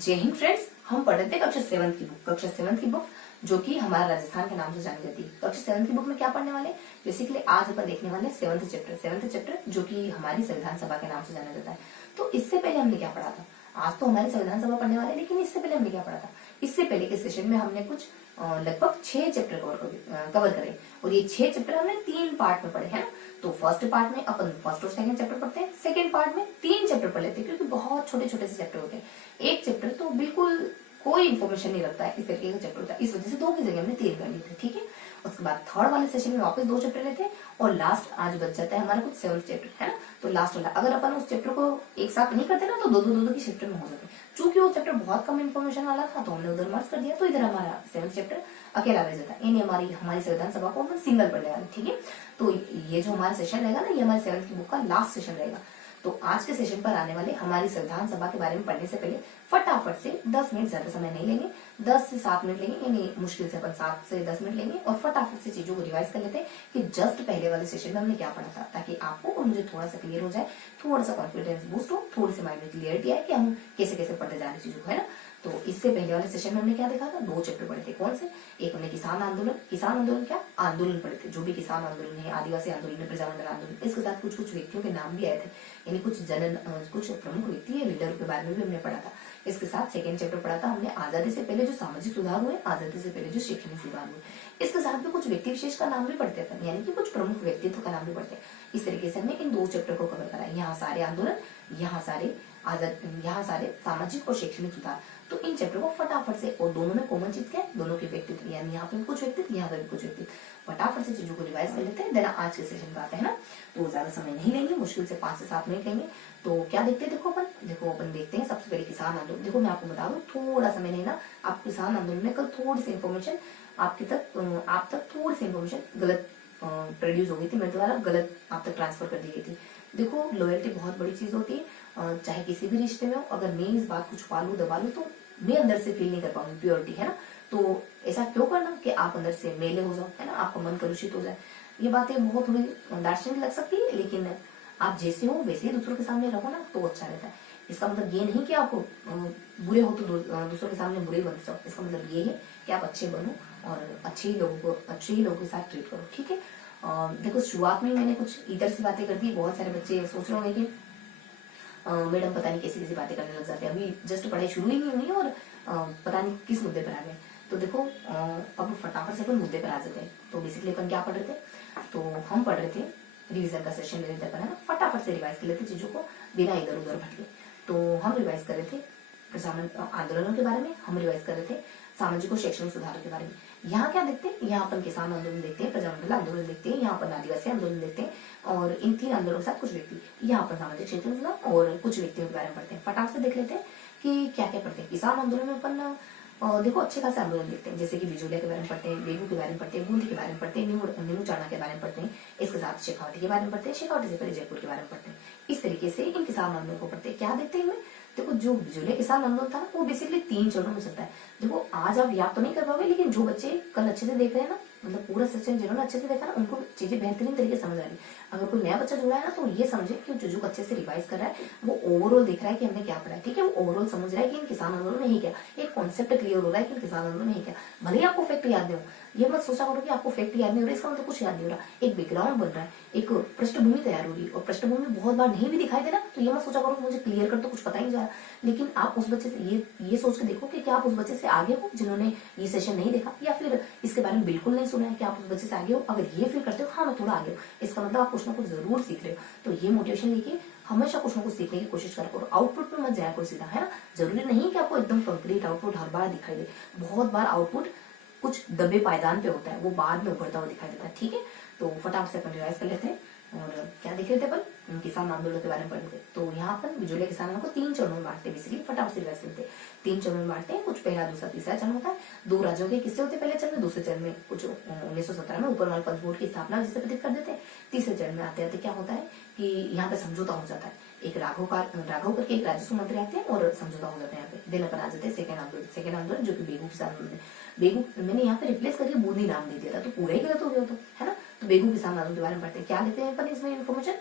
जय हिंद फ्रेंड्स, हम पढ़ रहे थे कक्षा 7 की बुक जो कि हमारा राजस्थान के नाम से जानी जाती है। कक्षा 7 की बुक में क्या पढ़ने वाले, बेसिकली आज अपन देखने वाले 7th चैप्टर जो कि हमारी संविधान सभा के नाम से जाना जाता है। तो इससे पहले हमने क्या पढ़ा था, आज तो हमारी संविधान सभा पढ़ने वाले, लेकिन इससे पहले हमने क्या पढ़ा था। इससे पहले के सेशन में हमने कुछ लगभग 6 चैप्टर कवर करे और ये 6 चैप्टर हमने 3 पार्ट में पढ़े हैं ना। तो फर्स्ट पार्ट में अपन फर्स्ट और सेकंड चैप्टर पढ़ते हैं, सेकंड पार्ट में 3 चैप्टर पढ़ लेते हैं क्योंकि बहुत छोटे छोटे से चैप्टर होते हैं। एक चैप्टर तो बिल्कुल कोई इन्फॉर्मेशन नहीं रखता है, इस तरीके का चैप्टर होता है, इस वजह से 2 की जगह हमने 3 कर लिए थे। ठीक है, उसके बाद थर्ड वाले सेशन में वापस 2 चैप्टर लेते हैं और लास्ट आज बच जाता है हमारा कुछ 7th चैप्टर है ना। तो लास्ट वाला अगर अपन उस चैप्टर को एक साथ नहीं करते ना तो दो की चैप्टर में हो जाते हैं। चूंकि वो चैप्टर बहुत कम इन्फॉर्मेशन वाला था तो हमने उधर मर्ज कर दिया, तो इधर हमारा 7th चैप्टर अकेला रह जाता है। यानी हमारी संविधान सभा को हम सिंगल पढ़ने वाले। ठीक है, तो ये जो हमारा सेशन रहेगा ना, ये हमारे 7th की बुक का लास्ट सेशन रहेगा। तो आज के सेशन पर आने वाले हमारी संविधान सभा के बारे में पढ़ने से पहले फटाफट से 10 मिनट, ज्यादा समय नहीं लेंगे, 10 से 7 मिनट लेंगे, यानी मुश्किल से अपन 7 से 10 मिनट लेंगे और फटाफट से चीजों को रिवाइज कर लेते हैं कि जस्ट पहले वाले सेशन में हमने क्या पढ़ा था, ताकि आपको और मुझे थोड़ा सा क्लियर हो जाए, थोड़ा सा कॉन्फिडेंस बूस्ट हो, थोड़ी सी माइंड में क्लियरिटी आए कि हम कैसे कैसे पढ़ते जा रहे चीजों को, है ना। तो इससे पहले वाले सेशन में हमने क्या देखा था, 2 चैप्टर पढ़े थे। कौन से? एक हमने किसान आंदोलन क्या आंदोलन पढ़े थे, जो भी किसान आंदोलन है, आदिवासी आंदोलन है, प्रजातंत्र आंदोलन, इसके साथ कुछ कुछ व्यक्तियों के नाम भी आए थे, यानी कुछ प्रमुख व्यक्ति है, लीडर के बारे में भी हमने पढ़ा था। इसके साथ सेकंड चैप्टर पढ़ा था हमने आजादी से पहले जो सामाजिक सुधार हुए, आजादी से पहले जो शैक्षणिक सुधार हुए। इसके साथ में कुछ व्यक्ति विशेष का नाम भी पढ़ते थे, यानी कि कुछ प्रमुख व्यक्तित्व का नाम भी पढ़ते हैं। इस तरीके से हमने इन 2 चैप्टर को कवर करा। यहाँ सारे आंदोलन, यहाँ सारे सामाजिक और शैक्षणिक सुधार। तो इन चैप्टर को फटाफट से, और दोनों में कॉमन चीज क्या है, दोनों के व्यक्तित्व, यानी यहाँ पे भी कुछ व्यक्तित्व, यहाँ पे भी कुछ व्यक्तित्व, फटाफट से चीजों को रिवाइज कर लेते हैं। देना आज के सेशन पे आते हैं ना, तो ज्यादा समय नहीं लेंगे, मुश्किल से 5 से 7 मिनट लेंगे। तो क्या देखते हैं, देखो अपन देखते हैं सबसे पहले किसान आंदोलन। देखो मैं आपको बता दूं, थोड़ा समय नहीं ना, आप किसान आंदोलन में कल थोड़ी सी इन्फॉर्मेशन आप तक थोड़ी सी इन्फॉर्मेशन गलत प्रोड्यूस हो गई थी, मेरे द्वारा गलत आप तक ट्रांसफर कर दी गई थी। देखो लॉयल्टी बहुत बड़ी चीज होती है, चाहे किसी भी रिश्ते में हो, अगर मैं इस बात को छुपा लूं, दबा लूं, तो मैं अंदर से फील नहीं कर पाऊंगी प्योरिटी, है ना। तो ऐसा क्यों करना कि आप अंदर से मेले हो जाओ, है ना, आपका मन कलुषित हो जाए। ये बातें बहुत थोड़ी दार्शनिक लग सकती है, लेकिन आप जैसे हो वैसे ही दूसरों के सामने रहो ना, तो अच्छा रहता है। इसका मतलब ये नहीं कि आप बुरे हो तो दूसरों के सामने बुरे बन जाओ। इसका मतलब ये है कि आप अच्छे बनो और अच्छे ही लोगों के साथ ट्रीट करो। ठीक है, देखो शुरुआत में मैंने कुछ इधर से बातें कर दी, बहुत सारे बच्चे सोच रहे होंगे कि मैडम पता नहीं कैसी कैसी बातें करने लग जाते हैं, अभी जस्ट पढ़ाई शुरू ही नहीं हुई और पता नहीं किस मुद्दे पर आ गए। तो देखो अब फटाफट से अपन मुद्दे पर आ जाते हैं। तो बेसिकली अपन क्या पढ़ रहे थे, तो हम पढ़ रहे थे रिवीजन का सेशन ले रहे थे अपन, है ना। फटाफट से रिवाइज कर लेते चीजों को बिना इधर उधर भटके। तो हम रिवाइज कर रहे थे आंदोलनों के बारे में, हम रिवाइज कर रहे थे सामाजिक और शैक्षणिक सुधारों के बारे में। यहाँ क्या देखते हैं, यहाँ अपन किसान आंदोलन देखते हैं, प्रजातंत्र आंदोलन देखते हैं, यहाँ अपन आदिवासी आंदोलन देखते हैं और इन 3 आंदोलनों के साथ कुछ व्यक्ति, यहाँ पर सामाजिक क्षेत्र सुधार और कुछ व्यक्तियों के बारे में पढ़ते हैं। फटाफट से देख लेते हैं कि क्या क्या पढ़ते हैं। किसान आंदोलन में अपन देखो अच्छे खासे आंदोलन देखते हैं, जैसे कि बिजोलिया के बारे में पढ़ते हैं, बेगू के बारे में पढ़ते हैं, बूंदी के बारे में पढ़ते हैं, नीमू चाणा के बारे में पढ़ते हैं। इसके साथ शेखावटी के बारे में पढ़ते हैं, शेखावटी से पहले जयपुर के बारे में पढ़ते हैं। इस तरीके से इन किसान आंदोलन को पढ़ते हैं। क्या देखते हैं इनमें, देखो जो बिजोलिया किसान आंदोलन था ना, वो बेसिकली 3 चरणों में चलता है। देखो आज आप याद तो नहीं कर पाओगे, लेकिन जो बच्चे कल अच्छे से देख रहे हैं ना, मतलब पूरा सेशन जिन्होंने अच्छे से देखा ना, उनको चीजें बेहतरीन तरीके से समझ आ रही। अगर कोई नया बच्चा जुड़ा है ना, तो ये समझे कि जो अच्छे से रिवाइज कर रहा है, वो ओवरऑल देख रहा है कि हमने क्या पढ़ा है। ठीक है, वो ओवरऑल समझ रहा है कि इन किसान आंदोलन में ही क्या, एक कॉन्सेप्ट क्लियर हो रहा है कि इन किसान आंदोलन में ही क्या। भले ही आपको फैक्ट याद नहीं हो, ये मत सोचा करो कि आपको फैक्ट याद नहीं हो रहा, इसका मतलब कुछ याद नहीं हो रहा। एक बैकग्राउंड बन रहा है, एक पृष्ठभूमि तैयार हो रही है, और पृष्ठभूमि बहुत बार नहीं भी दिखाई दे रहा, तो ये मत सोचा करो कि मुझे क्लियर कर तो कुछ पता ही नहीं जा रहा। लेकिन आप उस बच्चे से ये सोच के देखो कि क्या आप उस बच्चे से आगे हो जिन्होंने ये सेशन नहीं देखा, या फिर इसके बारे में बिल्कुल नहीं सुना है, कि आप उस बच्चे से आगे हो। अगर ये फील करते हो हाँ मैं थोड़ा आगे हूँ, इसका मतलब आप कुछ ना कुछ जरूर सीख रहे हो। तो ये मोटिवेशन लेके हमेशा कुछ ना कुछ सीखने की कोशिश करा करो। आउटपुट पे मत जाया करो सीधा, है ना। जरूरी नहीं कि आपको एकदम कंक्रीट आउटपुट हर बार दिखाई दे। बहुत बार आउटपुट कुछ दबे पायदान पे होता है, वो बाद में उभरता हुआ दिखाई देता है। ठीक है, तो फटाफट से अपन रिवाइज कर लेते हैं। और क्या देख रहे थे अपन, किसान आंदोलन के बारे में पढ़ रहे थे। तो यहाँ पर बिजोलिया किसानों को 3 चरणों में बांटते हैं, बेसिकली फटाफट से रिवाइज करते हैं। 3 चरणों में बांटते हैं, कुछ पहला दूसरा तीसरा चरण होता है। 2 राज्यों के किस्से होते हैं पहले चरण में, दूसरे चरण में कुछ 1917 में ऊपरवाल पंच बोर्ड की स्थापना जिसे प्रतीक कर देते हैं। तीसरे चरण में आते आते क्या होता है कि यहाँ पे समझौता हो जाता है। एक राघव करके एक राजस्व मंत्री आते हैं और समझौता हो जाता है। यहाँ पे दिन अपन आ जाते हैं सेकंड आंदोलन जो कि बेगू किसान आंदोलन है। बेगू मैंने यहाँ पे रिप्लेस करके बूंदी नाम दे दिया था, तो पूरा ही गलत हो गया तो, है ना। तो बेगू किसान आंदोलन के बारे में पढ़ते हैं। क्या लेते हैं अपन इसमें इन्फॉर्मेशन,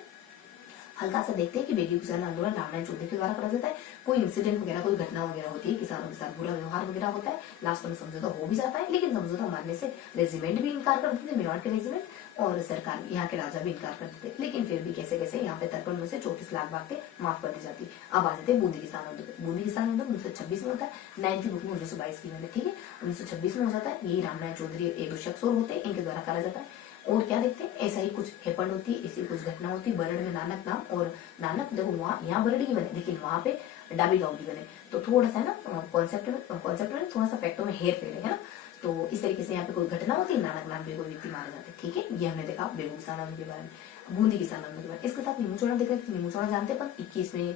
हल्का सा देखते हैं कि बेटी किसान आंदोलन रामनारायण चौधरी के द्वारा करा जाता है, कोई इंसिडेंट वगैरह कोई घटना वगैरह होती है, किसानों के साथ बुरा व्यवहार वगैरह होता है, लास्ट में समझौता हो भी जाता है, लेकिन समझौता मानने से रेजिमेंट भी इनकार कर देते थे, मेवाड़ के रेजिमेंट और सरकार यहाँ के राजा भी इनकार करते थे, लेकिन फिर भी कैसे कैसे यहाँ पे 53 में से 34 लाख बातें माफ कर दी जाती। अब आ जाते हैं बूंदी किसान आंदोलन। बूंदी किसान आंदोलन 1926 में होता है, 9th बुक में 1922 की मैंने, ठीक है, 1926 में हो जाता है। यही रामनारायण चौधरी एक दो शख्स और होते हैं, इनके द्वारा करा जाता है। और क्या देखते हैं, ऐसा ही कुछ हैपन होती है, ऐसी कुछ घटना होती है। बरड़ में नानक नाम, और नानक देखो वहाँ यहाँ बरड़ की बने, लेकिन वहाँ पे डाबी गांव की बने, तो थोड़ा सा ना कॉन्सेप्ट में थोड़ा सा फैक्टों में हेर फेर है ना। तो इस तरीके से यहाँ पे कोई घटना होती है, नानक नाम पे कोई व्यक्ति मारे जाते हैं, ठीक है। ये हमने देखा बेगू किसान आंदोलन के बारे में, बूंदी किसान आंदोलन के बारे में। इसके साथ नीमू चौड़ा देख रहे थे, नीमू चौड़ा जानते हैं, पर 21 में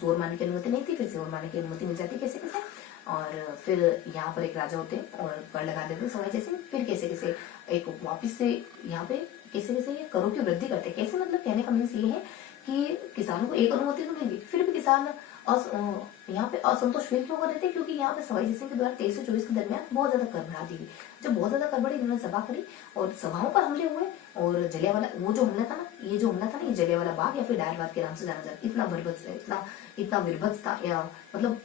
शोर मारने की अनुमति नहीं थी, फिर शोर मारने की अनुमति मिल जाती कैसे कैसे। और फिर यहाँ पर एक राजा होते हैं और कर लगा देते सवाई जैसे, फिर कैसे कैसे एक वापिस से यहाँ पे कैसे कैसे ये करों की वृद्धि करते हैं। कैसे मतलब कहने का मीन्स ये है कि किसानों को एक अनुमति तो मिली, फिर भी किसान यहाँ पे असंतोष फील क्यों कर रहे थे, क्योंकि यहाँ पे सवाई जैसे के द्वारा 23 से 24 के दरमियान बहुत ज्यादा कर बढ़ा दी गई। जब बहुत ज्यादा कर बढ़ी, इन्होंने सभा करी और सभाओं पर हमले हुए, और जलियांवाला वो जो हमला था ना, ये जो हमला था ना, ये जलियांवाला बाग या फिर डायरबाग के नाम से जाना जाता। इतना भरभत्स, इतना विरभत्स था, या मतलब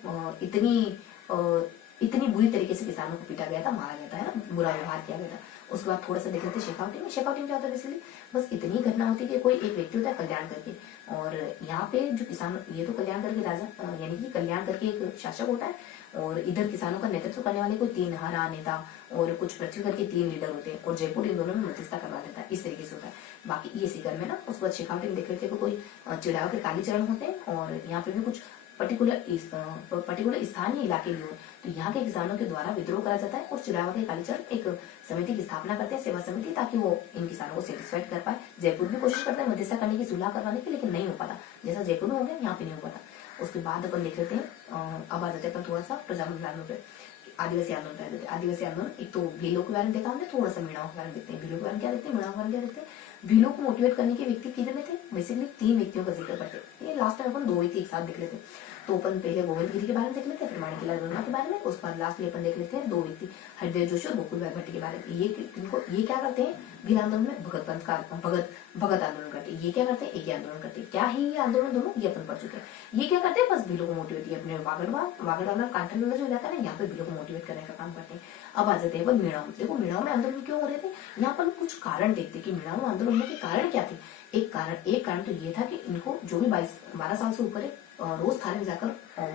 इतनी बुरी तरीके से किसानों को पीटा गया था, मारा गया था, है ना, बुरा व्यवहार किया गया था। उसके बाद थोड़ा सा देख लेते शेखावटी में। शेखावटी में क्या होता है, बेसिकली बस इतनी घटना होती है कि कोई एक व्यक्ति होता है कल्याण करके, और यहाँ पे जो किसान, ये तो कल्याण करके राजा यानी कि कल्याण करके एक शासक होता है, और इधर किसानों का नेतृत्व करने वाले कोई 3 हरा नेता और कुछ पृथ्वी करके 3 लीडर होते हैं, और जयपुर इन दोनों में मध्यस्थता करवा देता है। इस तरीके से होता है। बाकी ये सीकर में ना, उसके बाद शेखावटी में देख लेते हैं कोई चिड़ावा के कालीचरण होते हैं, और यहाँ पे भी कुछ पर्टिकुलर स्थानीय इलाके लिए, तो यहाँ के किसानों के द्वारा विद्रोह करा जाता है, और चिड़ावा के कालीचरण एक समिति की स्थापना करते हैं, सेवा समिति, ताकि वो इन किसानों को सेटिस्फाइड कर पाए। जयपुर भी कोशिश करते हैं मध्यस्थता करने की, सुलह करवाने की, लेकिन नहीं हो पाता, जैसा जयपुर में हो गया यहाँ पे नहीं हो पाता। उसके बाद अपन देख लेते हैं, अब आ जाते हैं अपन थोड़ा सा प्रजातंत्र आंदोलन पे, आदिवासी आंदोलन पे आ जाते हैं। आदिवासी आंदोलन, एक तो भीलों के बारे में देखा हमने, थोड़ा सा मीणाओं के बारे में देखते हैं। भीलों के बारे में क्या देखते हैं, मीणाओं के बारे में क्या देखते हैं। भीलों को मोटिवेट करने के व्यक्ति कितने थे, बेसिकली 3 व्यक्तियों का जिक्र करते हैं। ये लास्ट टाइम अपन 2 व्यक्ति एक साथ देख लेते हैं। तो अपन पहले गोविंद गिरी के बारे में देख लेते हैं, फिर माणिकलाल वर्मा के बारे में, उसके बाद लास्ट में अपन देख लेते हैं 2 व्यक्ति, हरिदेव जोशी और गोकुल भाई भट्ट के बारे में। ये क्या करते हैं, भील आंदोलन में भगत पंथ का भगत आंदोलन करते हैं। ये क्या करते हैं, एक ही आंदोलन करते हैं। क्या है ये आंदोलन दोनों, ये अपन पढ़ चुके हैं। ये क्या करते हैं, बस भीलों को मोटिवेट, ये अपने वागड़वाला कांठल वाला जो इलाका है, यहाँ पे भीलों को मोटिवेट करने का काम करते हैं। अब आ जाते हैं अपन मीणाओं। देखो मीणाओं में आंदोलन क्यों हो रहे थे, यहाँ पर कुछ कारण देखते हैं कि मीणाओं आंदोलन होने के कारण क्या थे। एक कारण तो ये था कि इनको जो भी 12 साल से ऊपर है, रोज थाने में जाकर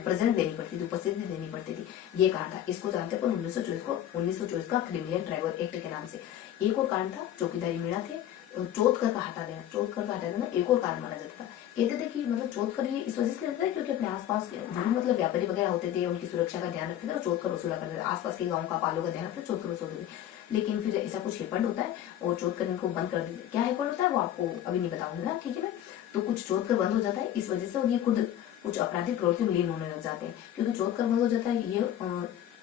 प्रेजेंट देनी पड़ती थी, उपस्थिति देनी पड़ती थी। ये कारण था। इसको जानते हैं 1924 का क्रिमिनल ट्राइबल एक्ट के नाम से। एक और कारण था, चौकीदारी मीणा थे, चौथ कर का हटा देना। चौथ कर का हटा देना एक और कारण माना जाता था। कहते थे कि मतलब चौथ कर ये इस वजह से देते थे क्योंकि अपने आसपास जो भी मतलब व्यापारी वगैरह होते थे, उनकी सुरक्षा का ध्यान रखते थे और चौथ कर वसूला करते थे। आसपास के गाँव का पालों का ध्यान रखते थे, चौथ कर वसूलते थे। लेकिन फिर ऐसा कुछ हेपंड होता है और चौथ कर इनको बंद कर देते। क्या हेपंड होता है वो आपको अभी नहीं बताऊंगी ना, ठीक है ना। तो कुछ चौथ कर बंद हो जाता है, इस वजह से ये खुद कुछ आपराधिक प्रवृत्तियों में लीन होने लग जाते हैं, क्योंकि चौथ कर बंद हो जाता है। ये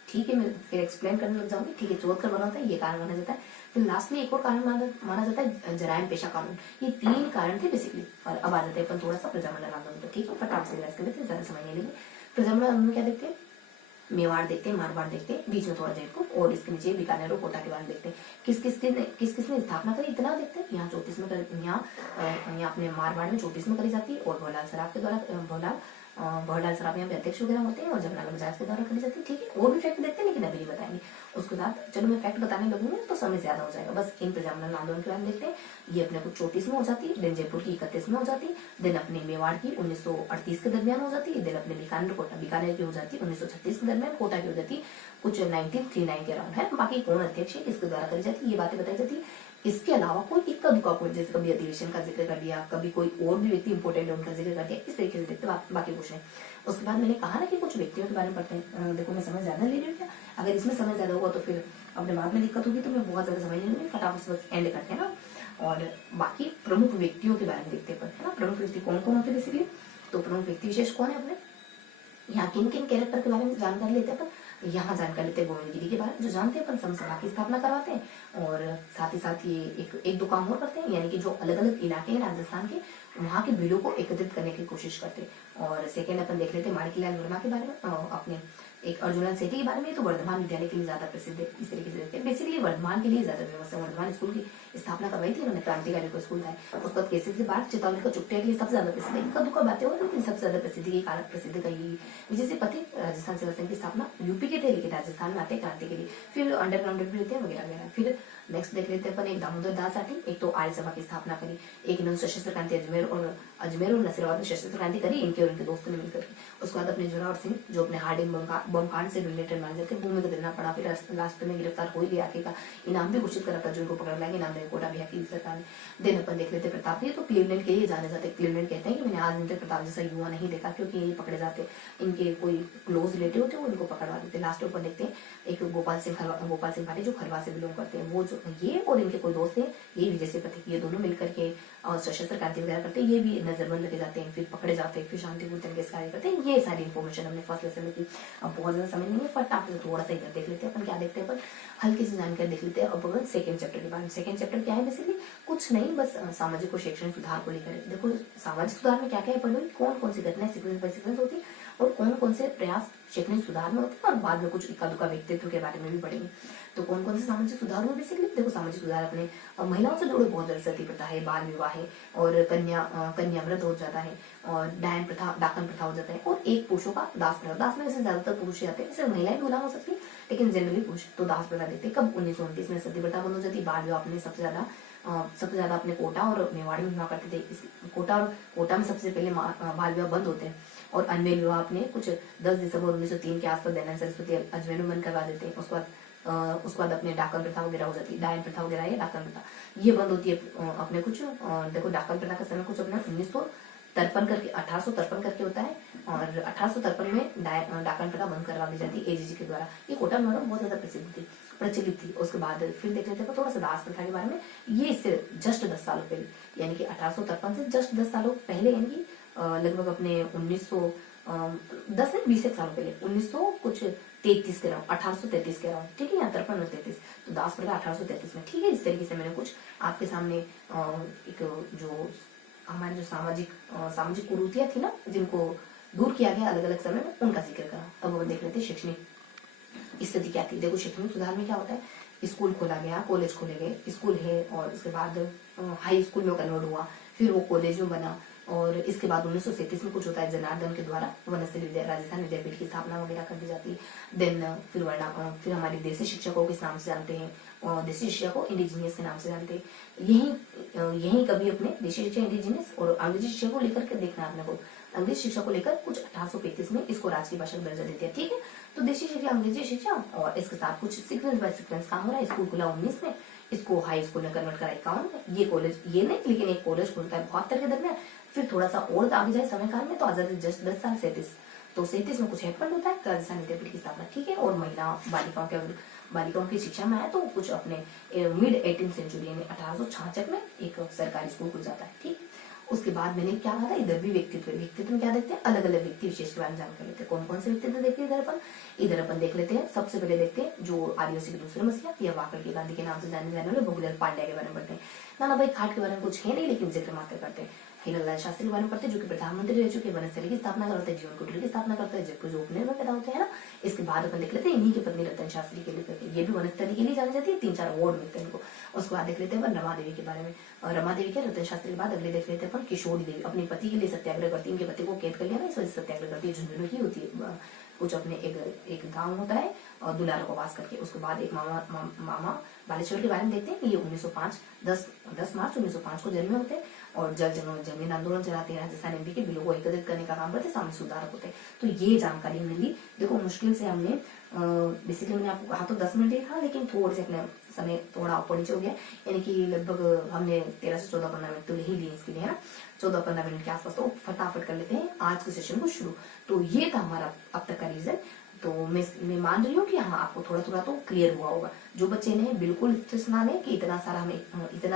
ठीक है, मैं फिर एक्सप्लेन करने लग जाऊंगी, ठीक है। चौथ कर बंद होता है, ये कारण माना जाता है। फिर लास्ट में एक और कारण माना जाता है, जराइम पेशा कानून। ये 3 कारण थे बेसिकली। और अब आ जाते हैं अपन थोड़ा सा प्रजामंडल आंदोलन पे, ठीक है। फटाफट से इसके लिए ज्यादा समय नहीं लेंगे। प्रजामंडल आंदोलन क्या देखते हैं, मेवाड़ देखते हैं, मारवाड़ देखते हैं, बीच में थोड़ा जयपुर, और इसके नीचे बीकानेर और कोटा के बारे में देखते हैं। किस किसने स्थापना करी, इतना देखते हैं। यहाँ 34 में यहाँ अपने मारवाड़ में 34 में करी जाती है, और भवरलाल सराफ के द्वारा भवरलाल सराफ यहाँ पे अध्यक्ष वगैरह होते हैं, और जमनालाल बजाज के द्वारा करी जाती है, ठीक है। और भी फैक्ट देखते हैं, लेकिन अभी नहीं बताएंगे। उसके बाद चलो मैं फैक्ट बताने लगूंगी तो समय ज्यादा हो जाएगा। बस इन प्रजामंडल आंदोलन के बारे में देखते हैं। ये अपने को 34 में हो जाती है, देन जयपुर की 31 में हो जाती है, देन अपने मेवाड़ की 1938 के दरमियान हो जाती है, देन अपने बीकानेर की हो जाती है 1936 के दरमियान, कोटा की हो जाती है कुछ 1939 के अराउंड है। बाकी कौन अध्यक्ष है, किसके द्वारा करी जाती है, ये बातें बताई जाती है। इसके अलावा कोई इक्का दुक्का कोई, जैसे कभी अधिवेशन का जिक्र कर दिया, कभी कोई और भी व्यक्ति इंपोर्टेंट है उनका जिक्र कर दिया, इस तरीके से देखते बाकी कुछ है। उसके बाद मैंने कहा ना कि कुछ व्यक्तियों के बारे में पढ़ते हैं। देखो मैं समय ज्यादा ले रही हूँ क्या, अगर इसमें समय ज्यादा होगा तो फिर अपने बाद में दिक्कत होगी, तो मैं बहुत ज्यादा समय ले लूंगी। फटाफट से बस एंड करते हैं ना। और बाकी प्रमुख व्यक्तियों के बारे में देखते हैं, है ना। प्रमुख व्यक्ति कौन कौन होते हैं बेसिकली, तो प्रमुख व्यक्ति विशेष कौन है अपने यहाँ, किन किन कैरेक्टर के बारे में जानकारी लेते हैं अपन। यहाँ जानकारी लेते हैं गोविंद गिरी के बारे में, जो जानते हैं अपन समसभा की स्थापना करवाते हैं, और साथ ही साथ ये एक दो काम और करते हैं, यानी कि जो अलग अलग इलाके हैं राजस्थान के, वहाँ के भीलों को एकत्रित करने की कोशिश करते हैं। और सेकेंड अपन देख लेते हैं माणिकलाल वर्मा के बारे में, अपने एक अर्जुनन सेठी के बारे में, तो वर्धमान विद्यालय के लिए ज्यादा प्रसिद्ध है। इस तरीके से देखते हैं, बेसिकली वर्धमान के लिए ज्यादा फेमस है। वर्धमान स्कूल की स्थापना करवाई थी उन्होंने, क्रांतिकारी को स्कूल था। उसके बाद केसरी से बाढ़ चित्तौड़गढ़ का चुटिया के लिए सबसे ज्यादा प्रसिद्ध है। इनका दुखा बातें हो, लेकिन सबसे ज्यादा प्रसिद्धि के कारण प्रसिद्ध का यही विजय से पति राजस्थान सेवा संघ की स्थापना यूपी के थे, लेकिन राजस्थान में आते क्रांति के लिए। फिर अंडरग्राउंड भी रहते हैं वगैरह वगैरह। फिर नेक्स्ट देख लेते हैं अपन, एक दामोदर दास आठी, एक तो आर्य सभा की स्थापना करी, एक इन्होंने सशस्त्र क्रांति अजमेर और नसीराबाद में सशस्त्र क्रांति करी, इनके और इनके दोस्तों ने मिलकर। उसके बाद अपने जोरावर सिंह, जो अपने हार्डिंग बम कांड से रिलेटेड मैनेजर थे, भूमि को देना पड़ा। फिर लास्ट में गिरफ्तार हो ही गया, आखिर इनाम भी घोषित करा था, जो इनको पकड़ लाएंगे, इनाम कोटा भी की सरकार ने। देन अपन देख लेते प्रताप, ये तो क्लीवलैंड के लिए जाने जाते। क्लीवलैंड कहते हैं कि मैंने आज इंद्र प्रताप जैसा युवा नहीं देखा, क्योंकि ये पकड़े जाते, इनके कोई क्लोज रिलेटिव थे, वो इनको पकड़वा देते। लास्ट में देखते हैं एक गोपाल सिंह भाटी, जो खरवा से बिलोंग करते हैं, वो जो ये और इनके कोई दोस्त है, ये विजय से पति, ये दोनों मिलकर के और सशस्त्र क्रांति वगैरह करते हैं। ये भी नजरबंद रखे जाते हैं, फिर पकड़े जाते हैं, फिर शांतिपूर्ण तरीके से कार्य करते हैं। ये सारी इन्फॉर्मेशन हमने फर्स्ट लेसन में की। अब बहुत ज्यादा समय नहीं है, फटाफट से थोड़ा सा इधर देख लेते हैं अपन, क्या देखते हैं अपन, हल्की सी जानकारी देख लेते हैं। अब अपन सेकंड चैप्टर के बारे में। सेकंड चैप्टर क्या है, बेसिकली कुछ नहीं, बस सामाजिक और शैक्षणिक सुधार को लेकर। देखो सामाजिक सुधार में क्या क्या है, पढ़ो कौन कौन सी घटनाएं सीक्वेंस बाय सीक्वेंस होती है, और कौन कौन से प्रयास शैक्षणिक सुधार में होते हैं, और बाद में कुछ इक्का दुक्का व्यक्तित्व के बारे में भी पढ़ेंगे। तो कौन कौन से सामाजिक सुधार हुए, बेसिकली देखो सामाजिक सुधार अपने महिलाओं से जुड़े बहुत ज्यादा, सती प्रथा है, बाल विवाह है, और कन्या व्रत हो जाता है, और डायन प्रथा, डाकन प्रथा हो जाता है, और एक पुरुषों का दास प्रथा। दास में वैसे ज्यादातर पुरुष ही आते हैं, वैसे महिलाएं भी गुलाम हो सकती है, लेकिन जनरली पुरुष। तो दास प्रथा देखते हैं कब, 1929 में सती प्रथा बंद हो जाती है। बाल विवाह अपने सबसे ज्यादा अपने कोटा और मेवाड़ में हुआ करते थे। कोटा में सबसे पहले बाल विवाह बंद होते हैं, और अनमेल विवाह अपने कुछ 10 दिसंबर 1903 के आसपास दयानंद सरस्वती अजमेर में बंद करवा देते हैं। उसके बाद अपने डाकन प्रथा वगैरह हो जाती है, डायन प्रथा वगैरह है, डाकन प्रथा ये बंद होती है अपने कुछ। देखो डाकन प्रथा का समय कुछ अपने 1953 करके 1853 करके होता है, और 1853 में डाकन प्रथा बंद करवा दी जाती है एजीजी के द्वारा। ये कोटा में बहुत ज्यादा प्रचलित थी। उसके बाद फिर देख लेते हैं थोड़ा सा दास प्रथा के बारे में। ये इससे जस्ट 10 सालों पहले, यानी कि 1853 से जस्ट 10 सालों पहले, यानी कि लगभग अपने 1910 से 20 सालों पहले, 1900 कुछ 33 के राउंड, 1833 के राउंड, ठीक है, यहाँ 53 और 33, तो दास प्रथा 1833 में, ठीक है। इस तरीके से मैंने कुछ आपके सामने एक जो हमारी जो सामाजिक कुरीतियां थी ना, जिनको दूर किया गया अलग अलग समय में, उनका जिक्र करा। अब वो देख लेते हैं शैक्षणिक स्थिति क्या थी। देखो शैक्षणिक सुधार में क्या होता है, स्कूल खोला गया, कॉलेज खोले गए, स्कूल है, और इसके बाद हाई स्कूल में कन्वर्ट हुआ, फिर वो कॉलेज में बना, और इसके बाद 1937 में कुछ होता है, जनार्दन के द्वारा वनस्थली राजस्थान विद्यापीठ की स्थापना वगैरह कर दी जाती है। देन फिर हमारी देसी शिक्षकों के नाम से जानते हैं, और देसी शिक्षा को इंडिजीनियस के नाम से जानते हैं। यही कभी अपने देशी शिक्षा इंडिजीनियस और अंग्रेजी शिक्षा को लेकर के देखना है अपने को। अंग्रेजी शिक्षा को लेकर कुछ 1835 में इसको राजकीय भाषा का दर्जा देते हैं, ठीक है। तो देशी शिक्षा, अंग्रेजी शिक्षा, और इसके साथ कुछ सीक्वेंस बाय सीक्वेंस काम हो रहा है। स्कूल खुला 19 में, इसको हाई स्कूल में कन्वर्ट करा 51 में। ये कॉलेज ये नहीं, लेकिन एक कॉलेज खुलता है 72 के दरमियान। फिर थोड़ा सा और आगे जाए समय काल में, तो आजादी जस्ट 10 साल 37, तो 37 में कुछ हैपन होता है, राजस्थान विद्यापीठ की स्थापना, ठीक है। और बालिकाओं की शिक्षा में आए तो कुछ अपने मिड 18th सेंचुरी यानी 1866 में एक सरकारी स्कूल खुल जाता है, ठीक। उसके बाद मैंने क्या कहा था, इधर भी व्यक्तित्व में क्या देखते हैं, अलग अलग व्यक्ति विशेष के बारे में जानकारी लेते हैं। कौन कौन से व्यक्तित्व देखते हैं इधर अपन देख लेते हैं। सबसे पहले देखते हैं जो आदिवासी के दूसरे मसीहा या वाकड़ के गांधी के नाम से जाने जाने वाले भोगदयाल पांड्या के बारे में पढ़ते हैं। नाना भाई खाट के बारे में कुछ है नहीं, लेकिन जिक्र मात्र करते हैं। हीरालाल शास्त्री के बारे में पढ़ते हैं, जो कि प्रधानमंत्री रह चुके, वनस्थली की स्थापना करते हैं, जीवन कुटीर की स्थापना करते हैं, जयपुर जो उपनगर में पैदा होते हैं ना। इसके बाद अपन देख लेते हैं इन्हीं की पत्नी रतन शास्त्री के लिए, ये भी वनस्थली के लिए जानी जाती है, 3-4 अवार्ड मिलते हैं इनको। उसके बाद देख लेते हैं रमा देवी के बारे में। रमा देवी के रतन शास्त्री के बाद अगले देख लेते हैं किशोरी देवी, अपने पति के लिए सत्याग्रह करती है। इनके पति को कैद कर लिया ना, इस वजह से सत्याग्रह करती है। झुंझुनू की होती है, कुछ अपने एक गांव होता है और दुलारा को वास करके। उसके बाद एक मामा बालेश्वर के बारे में देखते हैं। ये 1905 10 मार्च 1905 को जन्मे होते हैं, और जमीन आंदोलन चलाते हैं। राजस्थान एमपी के बिलों को एकत्रित करने का काम करते हैं, सामाजिक सुधारक होते हैं। तो ये जानकारी मिली। देखो मुश्किल से हमने बेसिकली मैंने आपको कहा तो 10 मिनट ही था, लेकिन थोड़े से अपने समय थोड़ा ऊपर नीचे हो गया, यानी कि लगभग हमने 13 से 14-15 मिनट तो ही लिए इसके लिए, है ना, 14-15 मिनट के आसपास। तो फटाफट कर लेते हैं आज के सेशन को शुरू। तो ये था हमारा अब तक का रीजन। तो मैं मान रही हूँ कि हाँ आपको थोड़ा थोड़ा तो क्लियर हुआ होगा। जो बच्चे ने बिल्कुल स्ट्रेस ना लें कि इतना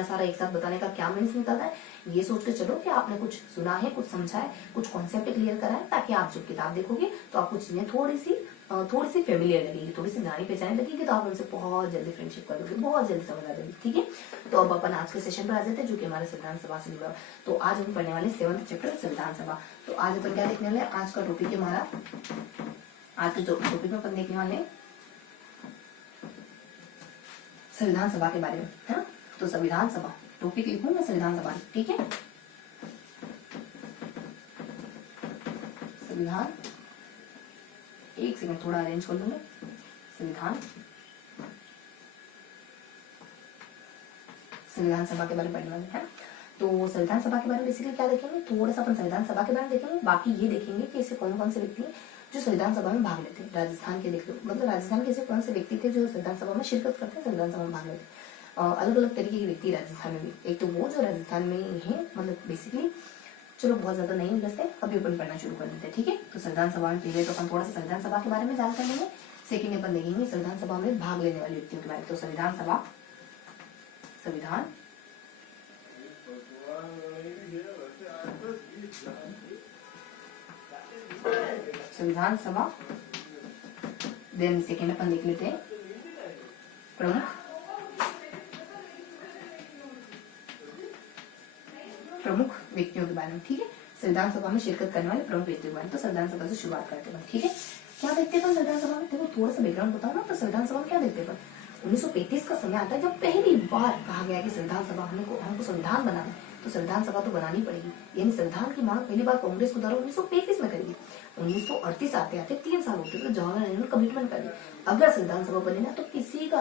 सारा एक साथ बताने का क्या मीनिंग निकलता है, ये सोच के चलो कि आपने कुछ सुना है, कुछ समझा है, कुछ कॉन्सेप्ट क्लियर करा है, ताकि आप जब किताब देखोगे तो आपको चीजें थोड़ी सी फेमिलियर लगेगी, थोड़ी सी जानी पहचानी लगेगी, तो आप उनसे बहुत जल्दी फ्रेंडशिप कर लोगे, बहुत जल्दी समझ आ जाएगी, ठीक है। तो अब अपन आज के सेशन पर आ जाते हैं, जो कि हमारे संविधान सभा से जुड़ा। तो आज हम पढ़ने वाले 7th चैप्टर संविधान सभा। तो आज अपन क्या देखने वाले, आज का टॉपिक है हमारा आज के जो टॉपिक में अपन देखने वाले हैं संविधान सभा के बारे में, है ना। तो संविधान सभा टॉपिक लिखूं मैं संविधान सभा, ठीक है। संविधान, एक सेकंड थोड़ा अरेंज कर लूंगा। संविधान सभा के बारे में पढ़ने वाले हैं। तो संविधान सभा के बारे में बेसिकली क्या देखेंगे, थोड़ा सा अपन संविधान सभा के बारे में देखेंगे। बाकी ये देखेंगे कि ऐसे कौन कौन से व्यक्ति हैं जो संविधान सभा में भाग लेते हैं। राजस्थान के देख लो, मतलब राजस्थान के ऐसे कौन से व्यक्ति थे जो संविधान सभा में शिरकत करते हैं, संविधान सभा में भाग लेते हैं। अलग अलग तरीके के व्यक्ति राजस्थान में भी, एक तो वो जो राजस्थान में है, मतलब बेसिकली चलो बहुत ज्यादा नहीं उलझते, अभी अपन पढ़ना शुरू कर देते हैं, ठीक है। तो संविधान सभा में पहले तो अपन थोड़ा सा संविधान सभा के बारे में जानकारी लेंगे। सेकेंड अपन देखेंगे संविधान सभा में भाग लेने वाले व्यक्तियों के बारे में। तो संविधान सभा, संविधान सभा देन सेकेंड अपन देख लेते हैं प्रमुख व्यक्तियों के बारे में, ठीक है। संविधान सभा में शिरकत करने वाले प्रमुख व्यक्तियों के बारे में। तो संविधान सभा से शुरुआत करते हैं, ठीक है। क्या देखते हैं संविधान सभा में, देखो थोड़ा सा बैकग्राउंड बताओ ना। तो संविधान सभा में क्या देखते हैं, 1935 का समय आता है जब पहली बार कहा गया कि संविधान सभा हमको संविधान बनाना है, तो संविधान सभा तो बनानी पड़ेगी। यानी संविधान की मांग पहली बार कांग्रेस के द्वारा 1935 में करी। 1938 आते आते 3 साल होते तो जवाहरलाल नेहरू ने कमिटमेंट कर दी, अगर संविधान सभा बने ना तो किसी का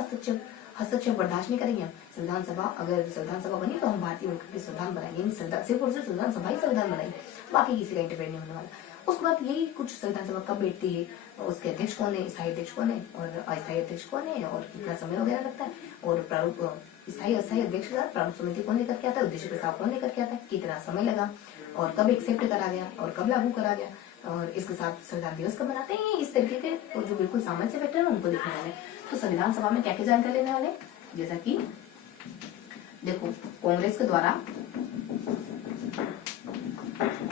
हस्तक्षेप बर्दाश्त नहीं करेंगे हम। संविधान सभा, अगर संविधान सभा बनी तो हम भारतीय मुल्क के संविधान बनाएंगे। सिर्फ और सिर्फ संविधान सभा ही संविधान बनाएगी, बाकी किसी का इंटरफेयर नहीं होने वाला। उसके बाद यही कुछ संविधान सभा कब बैठती है, उसके अध्यक्ष कौन है, स्थायी अध्यक्ष कौन है और अस्थायी अध्यक्ष कौन है, और कितना समय वगैरह लगता है, और प्रारूप स्थायी अस्थायी अध्यक्ष के साथ प्रारूप समिति कौन लेकर के आता है, उद्देश्य प्रस्ताव कौन लेकर के आता है, कितना समय लगा, और कब एक्सेप्ट करा गया और कब लागू करा गया, और इसके साथ संविधान दिवस कब मनाते हैं। इस तरीके के जो बिल्कुल सामान्य से फैक्टर है उनको देखने वाले। तो संविधान सभा में क्या क्या जानकारी लेने वाले, जैसा कि देखो कांग्रेस के द्वारा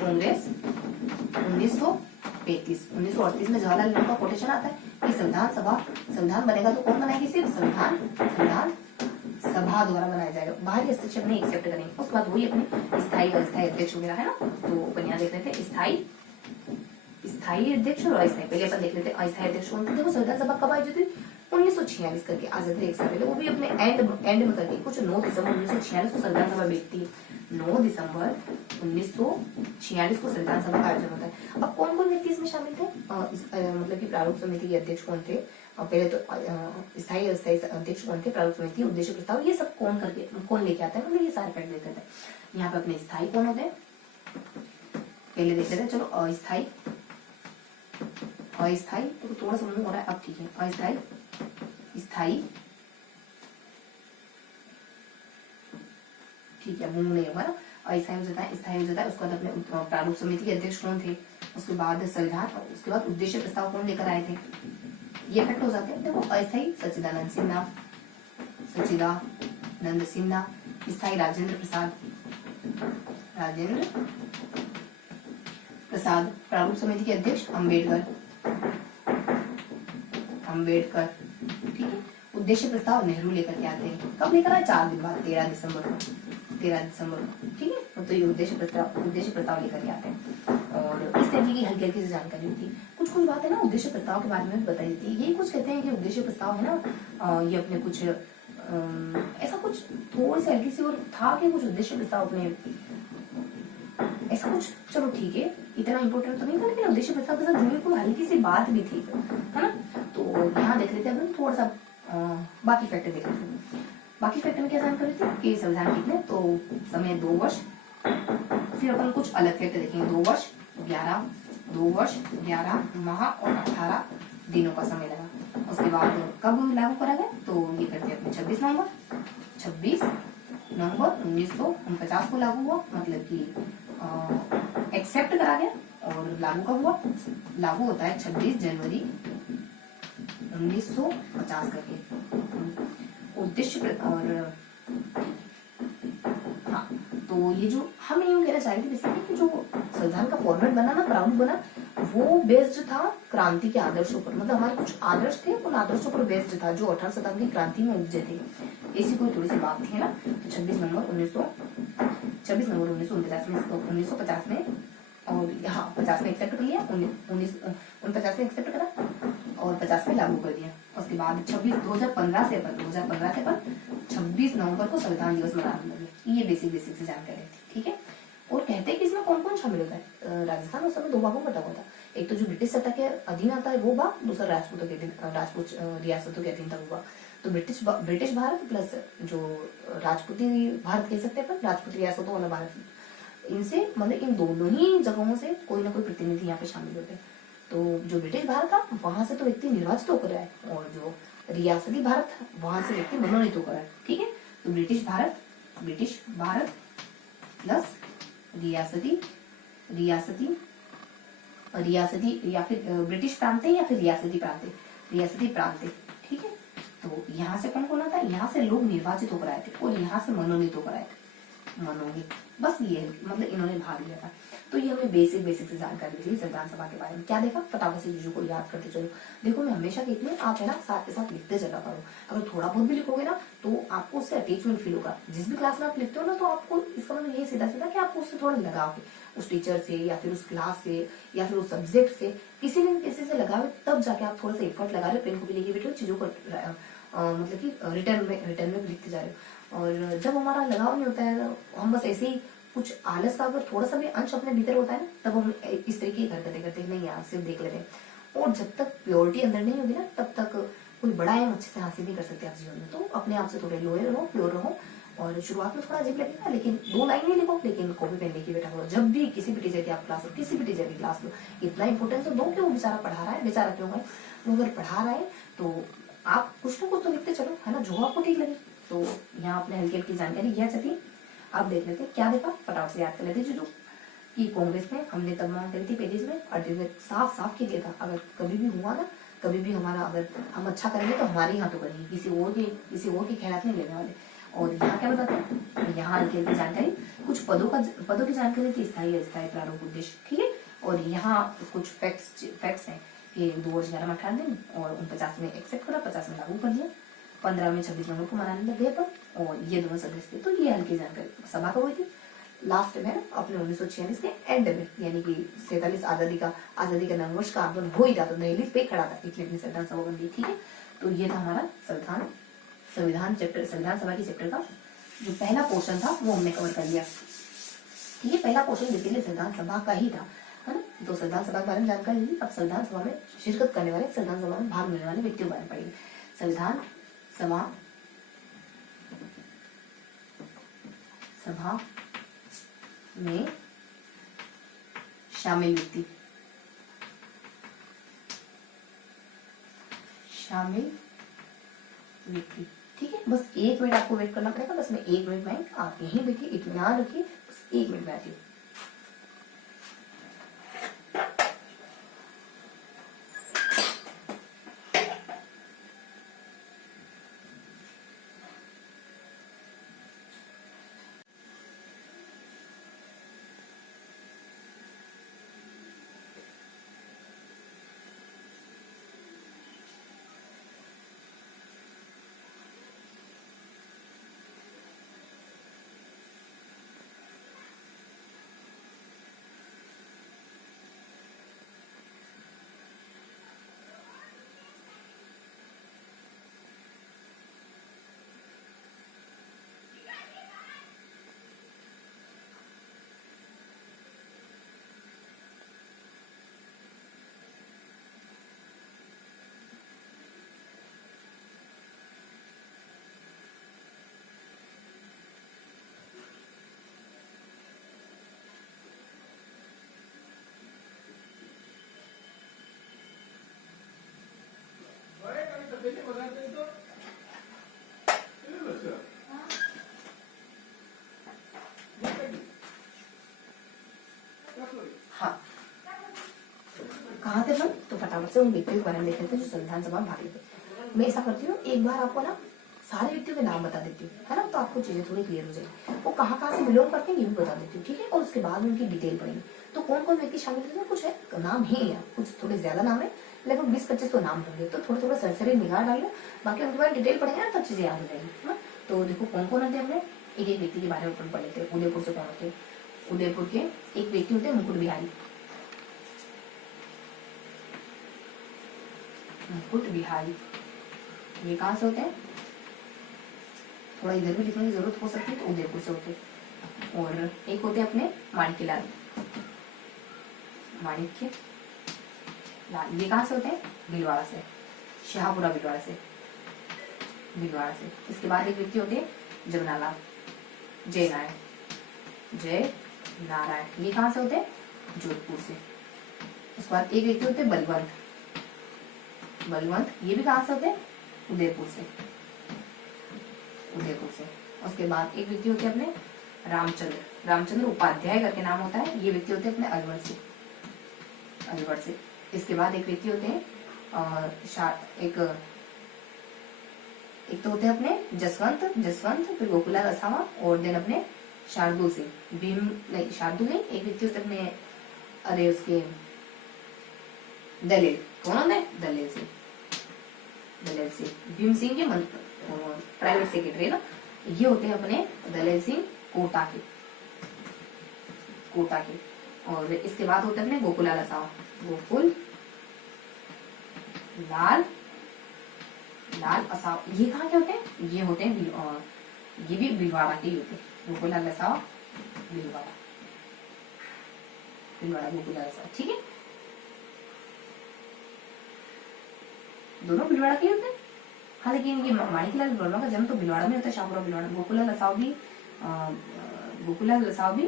1938 में जवाहरलाल नेहरू का कोटेशन आता है कि संविधान बनेगा तो कौन बनाएगी, सिर्फ संविधान सभा द्वारा बनाया जाएगा, बाहरी हस्तक्षेप नहीं एक्सेप्ट करेंगे। उसके बाद वही अपने स्थायी और अस्थायी अध्यक्ष वगैरह है ना, तो अपन यहाँ देख लेते हैं स्थायी अध्यक्ष और अस्थायी। पहले अपन देख लेते हैं अस्थायी अध्यक्ष कौन थे। देखो संविधान सभा कब आयोजित हुई, 1946 करके, आजादी एक साल पहले, वो भी अपने एंड में करके कुछ 9 दिसंबर 1946 को संविधान सभा बैठती है। 9 दिसंबर 1946 को संविधान सभा का आयोजन होता है। अब कौन कौन व्यक्ति इसमें शामिल थे, मतलब कि प्रारूप समिति के अध्यक्ष कौन थे, पहले तो स्थायी अस्थायी अध्यक्ष कौन थे, प्रारूप समिति, उद्देश्य प्रस्ताव, ये सब कौन लेके आता है, मतलब ये सारे फैक्ट देते हैं। यहाँ पे अपने स्थायी कौन होते हैं, पहले देख लेते हैं। चलो अस्थायी तो थोड़ा सा मुंह हो रहा है, अब ठीक है। अस्थायी, स्थायी, ठीक है, मुंह नहीं होगा ना। अस्थायी हो जाता है, स्थायी हो जाता है। उसके बाद अपने प्रारूप समिति के अध्यक्ष कौन थे, उसके बाद संविधान, उसके बाद उद्देश्य प्रस्ताव कौन लेकर आए थे, ये फैक्ट हो जाते हैं। देखो अस्थायी सच्चिदानंद सिन्हा, स्थायी राजेंद्र प्रसाद, प्रारूप समिति के अध्यक्ष अंबेडकर, ठीक है। उद्देश्य प्रस्ताव नेहरू लेकर के आते हैं, कब लेकर आए, 4 दिन बाद, 13 दिसंबर को, ठीक है। तो ये उद्देश्य प्रस्ताव लेकर के आते हैं। और इस तरीके की हल्की से जानकारी होती है। कुछ बातें ना उद्देश्य प्रस्ताव के बारे में बताई जाती है। यही कुछ कहते हैं कि उद्देश्य प्रस्ताव है ना, ये अपने कुछ ऐसा कुछ थोड़ी सी हल्की सी और था कि कुछ उद्देश्य प्रस्ताव अपने ऐसा कुछ, चलो ठीक है, इतना इंपॉर्टेंट तो नहीं था, लेकिन उद्देश्य प्रस्ताव के साथ जुड़ी कोई हल्की सी बात भी थी, है ना। तो यहाँ देख लेते हैं थोड़ा सा बाकी फैक्टर देख लेते हैं। बाकी फैक्टर में क्या जानकारी थी कि संविधान कितने, तो समय 2 वर्ष। फिर अपन कुछ अलग फैक्टर देखेंगे, 2 वर्ष 11 माह और 18 दिनों का समय लगा। उसके बाद कब लागू करा गया, तो ये करते हैं अपने 26 नवंबर 1949 को लागू हुआ, मतलब कि एक्सेप्ट करा गया। और लागू कब हुआ, लागू होता है 26 जनवरी 1950 करके। उद्देश्य और हाँ, तो ये जो हम यूँ कहना चाह रहे थे बेसिकली कि जो संविधान का फॉर्मेट बना ना, प्रारूप बना, वो बेस्ड था क्रांति के आदर्शों पर। मतलब हमारे कुछ आदर्श थे, उन आदर्शों पर बेस्ड था जो 18 शताब्दी क्रांति में उपजे थे। ऐसी कोई थोड़ी सी बात थी ना। तो 26 नवंबर 1950 में और यहाँ 50 में एक्सेप्ट कर लिया, 1949 में एक्सेप्ट करा, और 50 में लागू कर दिया। उसके बाद 2015 से अपन 26 नवंबर को संविधान दिवस मनाने लगे। ये बेसिक से जानकारी थी, ठीक है। और कहते हैं कि इसमें कौन कौन शामिल होता है। राजस्थान उस समय 2 भागों में बटा हुआ था। एक तो जो ब्रिटिश सत्ता के अधीन आता है वो भाग, दूसरा राजपूत रियासतों के अधीन था वो भाग। तो ब्रिटिश भारत प्लस जो राजपूती भारत कह सकते हैं, राजपूती रियासतों वाला भारत, इनसे मतलब इन दोनों ही जगहों से कोई ना कोई प्रतिनिधि यहाँ पे शामिल होते हैं। तो जो ब्रिटिश भारत था वहां से तो व्यक्ति निर्वाचित होकर है, और जो रियासती भारत था वहां से व्यक्ति मनोनीत होकर है, ठीक है। तो ब्रिटिश भारत प्लस रियासती या फिर ब्रिटिश प्रांत या फिर रियासती प्रांत, ठीक है। तो यहाँ से कौन कौन आता है, यहाँ से लोग निर्वाचित होकर आए थे और यहाँ से मनोनीत होकर आए थे, बस ये मतलब इन्होंने भाग लिया था। तो ये हमने बेसिक से जानकारी दी संविधान सभा के बारे में। क्या देखा, फटाफट से चीजों को याद करते चलो। देखो मैं हमेशा कहती हूँ आप है ना साथ के साथ लिखते चला करो। अगर थोड़ा बहुत भी लिखोगे ना तो आपको उससे अटैचमेंट फील होगा। जिस भी क्लास में आप लिखते हो ना तो आपको इसका मतलब यही सीधा कि आपको उससे थोड़ा लगाव है, उस टीचर से या फिर उस क्लास से या फिर उस सब्जेक्ट से, किसी न किसी से लगाव, तब जाके आप थोड़ा सा एफर्ट लगा रहे हो, पेन को भी लेके बैठे हो, चीजों को मतलब कि रिटर्न में लिखते जा रहे हो। और जब हमारा लगाव नहीं होता है, हम बस ऐसे ही कुछ आलस का अगर थोड़ा सा भी अंश अपने भीतर होता है ना, तब हम इस तरीके की हरकतें करते हैं, नहीं यार सिर्फ देख लेते हैं। और जब तक प्योरिटी अंदर नहीं होगी ना, तब तक कोई बड़ा एम अच्छे से हासिल नहीं कर सकते आप जीवन में। तो अपने आप से थोड़े लोअर रहो, प्योर रहो। और शुरुआत में थोड़ा अजीब लगेगा, लेकिन 2 लाइन नहीं लिखो, लेकिन कॉपी पेन लेके बैठा करो। जब भी किसी भी टीचर की आप क्लास लो, किसी भी टीचर की क्लास लो, इतना इंपॉर्टेंस दो कि वो बेचारा पढ़ा रहा है, बेचारा क्यों है, वो अगर पढ़ा रहा है तो आप कुछ ना कुछ तो लिखते चलो, है ना, जो आपको ठीक लगे। तो यहाँ आपने हल्की जानकारी यह चाहती, आप देख लेते क्या देखा, फटाफट से याद कर लेते। जो कि कांग्रेस ने हमने तब मांग करी थी पेजेस में, और साफ के दिया था, अगर कभी भी हुआ ना, कभी भी हमारा अगर हम अच्छा करेंगे तो हमारे यहाँ तो करेंगे, किसी और के खैरात नहीं लेने वाले। और यहाँ क्या बताते हैं, यहाँ हल्की जानकारी, कुछ पदों की जानकारी थी, स्थायी अस्थायी प्रारूप उद्देश्य, ठीक है। और यहाँ कुछ फैक्ट्स हैं कि 2 वर्ष 11 में 18 दिन, और 49 में एक्सेप्ट करा, 50 में लागू कर दिया, 15 में 26 नवंबर को मनाने लग गए पर, और ये दोनों सदस्य थे। तो ये हल्की जानकारी सभा को हुई थी लास्ट में अपने 1946 के एंड में, यानी कि 47 आजादी का नववर्ष का आंदोलन हो ही था, तो दहलीज पे खड़ा था, इसलिए अपनी संविधान सभा बन गई, ठीक है। तो ये था हमारा संविधान सभा के चैप्टर का जो पहला पोर्शन था वो हमने कवर कर लिया। ये पहला पोर्शन बेसिकली संविधान सभा का ही था, है ना। तो संविधान सभा के बारे में जानकारी ली। अब संविधान सभा में शिरकत करने वाले, संविधान सभा में भाग लेने वाले व्यक्तियों के बारे में पढ़ेंगे। संविधान सभा में शामिल व्यक्ति, ठीक है। बस 1 मिनट आपको वेट करना पड़ेगा, बस मैं 1 मिनट में, आप यहीं बैठिए, इत्मीनान रखिए, बस 1 मिनट में आती हूँ। हाँ, कहाँ थे हम, तो फटाफट से उन व्यक्तियों के बारे में देख लेते हैं जो संविधान सभा में भाग लेते। मैं ऐसा करती हूँ, एक बार आपको ना सारे व्यक्तियों के नाम बता देती हूँ, है ना, तो आपको चीजें थोड़ी क्लियर हो जाएगी। वो कहाँ से बिलोंग करते हैं ये भी बता देती हूँ, ठीक है। और उसके बाद उनकी डिटेल पढ़ेंगे। तो कौन कौन व्यक्ति शामिल है, कुछ है नाम ही है, कुछ थोड़े ज्यादा नाम है, लगभग 20-25 तो नाम होंगे। तो थोड़ा सरसरी निगाह डाल लो, बाकी उनके बारे में डिटेल पढ़ेंगे ना, तब चीजें याद हो जाएगी, है ना। तो देखो कौन कौन होते हैं, हमने एक व्यक्ति के बारे में पढ़ लेते हैं। उदयपुर से कौन होते हैं, उदयपुर के एक व्यक्ति होते हैं मुकुट बिहारी, मुकुट बिहारी, ये कहाँ से होते हैं? थोड़ा इधर भी लिखने की जरूरत हो सकती है, तो उदयपुर से होते हैं। और एक होते हैं अपने माणिक्यलाल, माणिक्य लाल, ये कहाँ से होते हैं? भीलवाड़ा से, शाहपुरा भीलवाड़ा से, भीलवाड़ा से। इसके बाद एक व्यक्ति होते हैं जगनालाल, जय नारायण, जय नारायण, ये कहाँ से होते हैं? जोधपुर से। उसके बाद एक व्यक्ति होते हैं बलवंत, बलवंत, ये भी कहाँ से होते हैं? उदयपुर से, उदयपुर से। उसके बाद एक व्यक्ति होते हैं अपने रामचंद्र, रामचंद्र उपाध्याय करके नाम होता है, ये व्यक्ति होते हैं अपने अलवर से, अलवर से। इसके बाद एक व्यक्ति होते हैं एक तो होते हैं अपने जसवंत, जसवंत, फिर गोकुलाल असावा, और देन अपने शार्दुल सिंह, भीम नहीं, शार्दुल नहीं, एक व्यक्ति होते अपने, अरे उसके दलेल, कौन होते हैं? दलेल सिंह, दलेल सिंह, भीम सिंह के प्राइवेट सेक्रेटरी ना, ये होते हैं अपने दलेल सिंह कोटा के, कोटा के। और इसके बाद होते हैं अपने गोकुलाल असावा, गोकुल लाल, लाल असावा, ये कहाँ के होते हैं? ये होते हैं ये भी भीलवाड़ा के ही होते हैं, गोकुलाल असावा भीलवाड़ा, भीलवाड़ा गोकुलाल असावा, ठीक है, दोनों भीलवाड़ा के होते हैं। हाँ, लेकिन ये माणिक्यलाल वर्मा का जन्म तो भीलवाड़ा में होता है, शाहपुरा भीलवाड़ा। गोकुलाल असावा भी, गोकुलाल असावा भी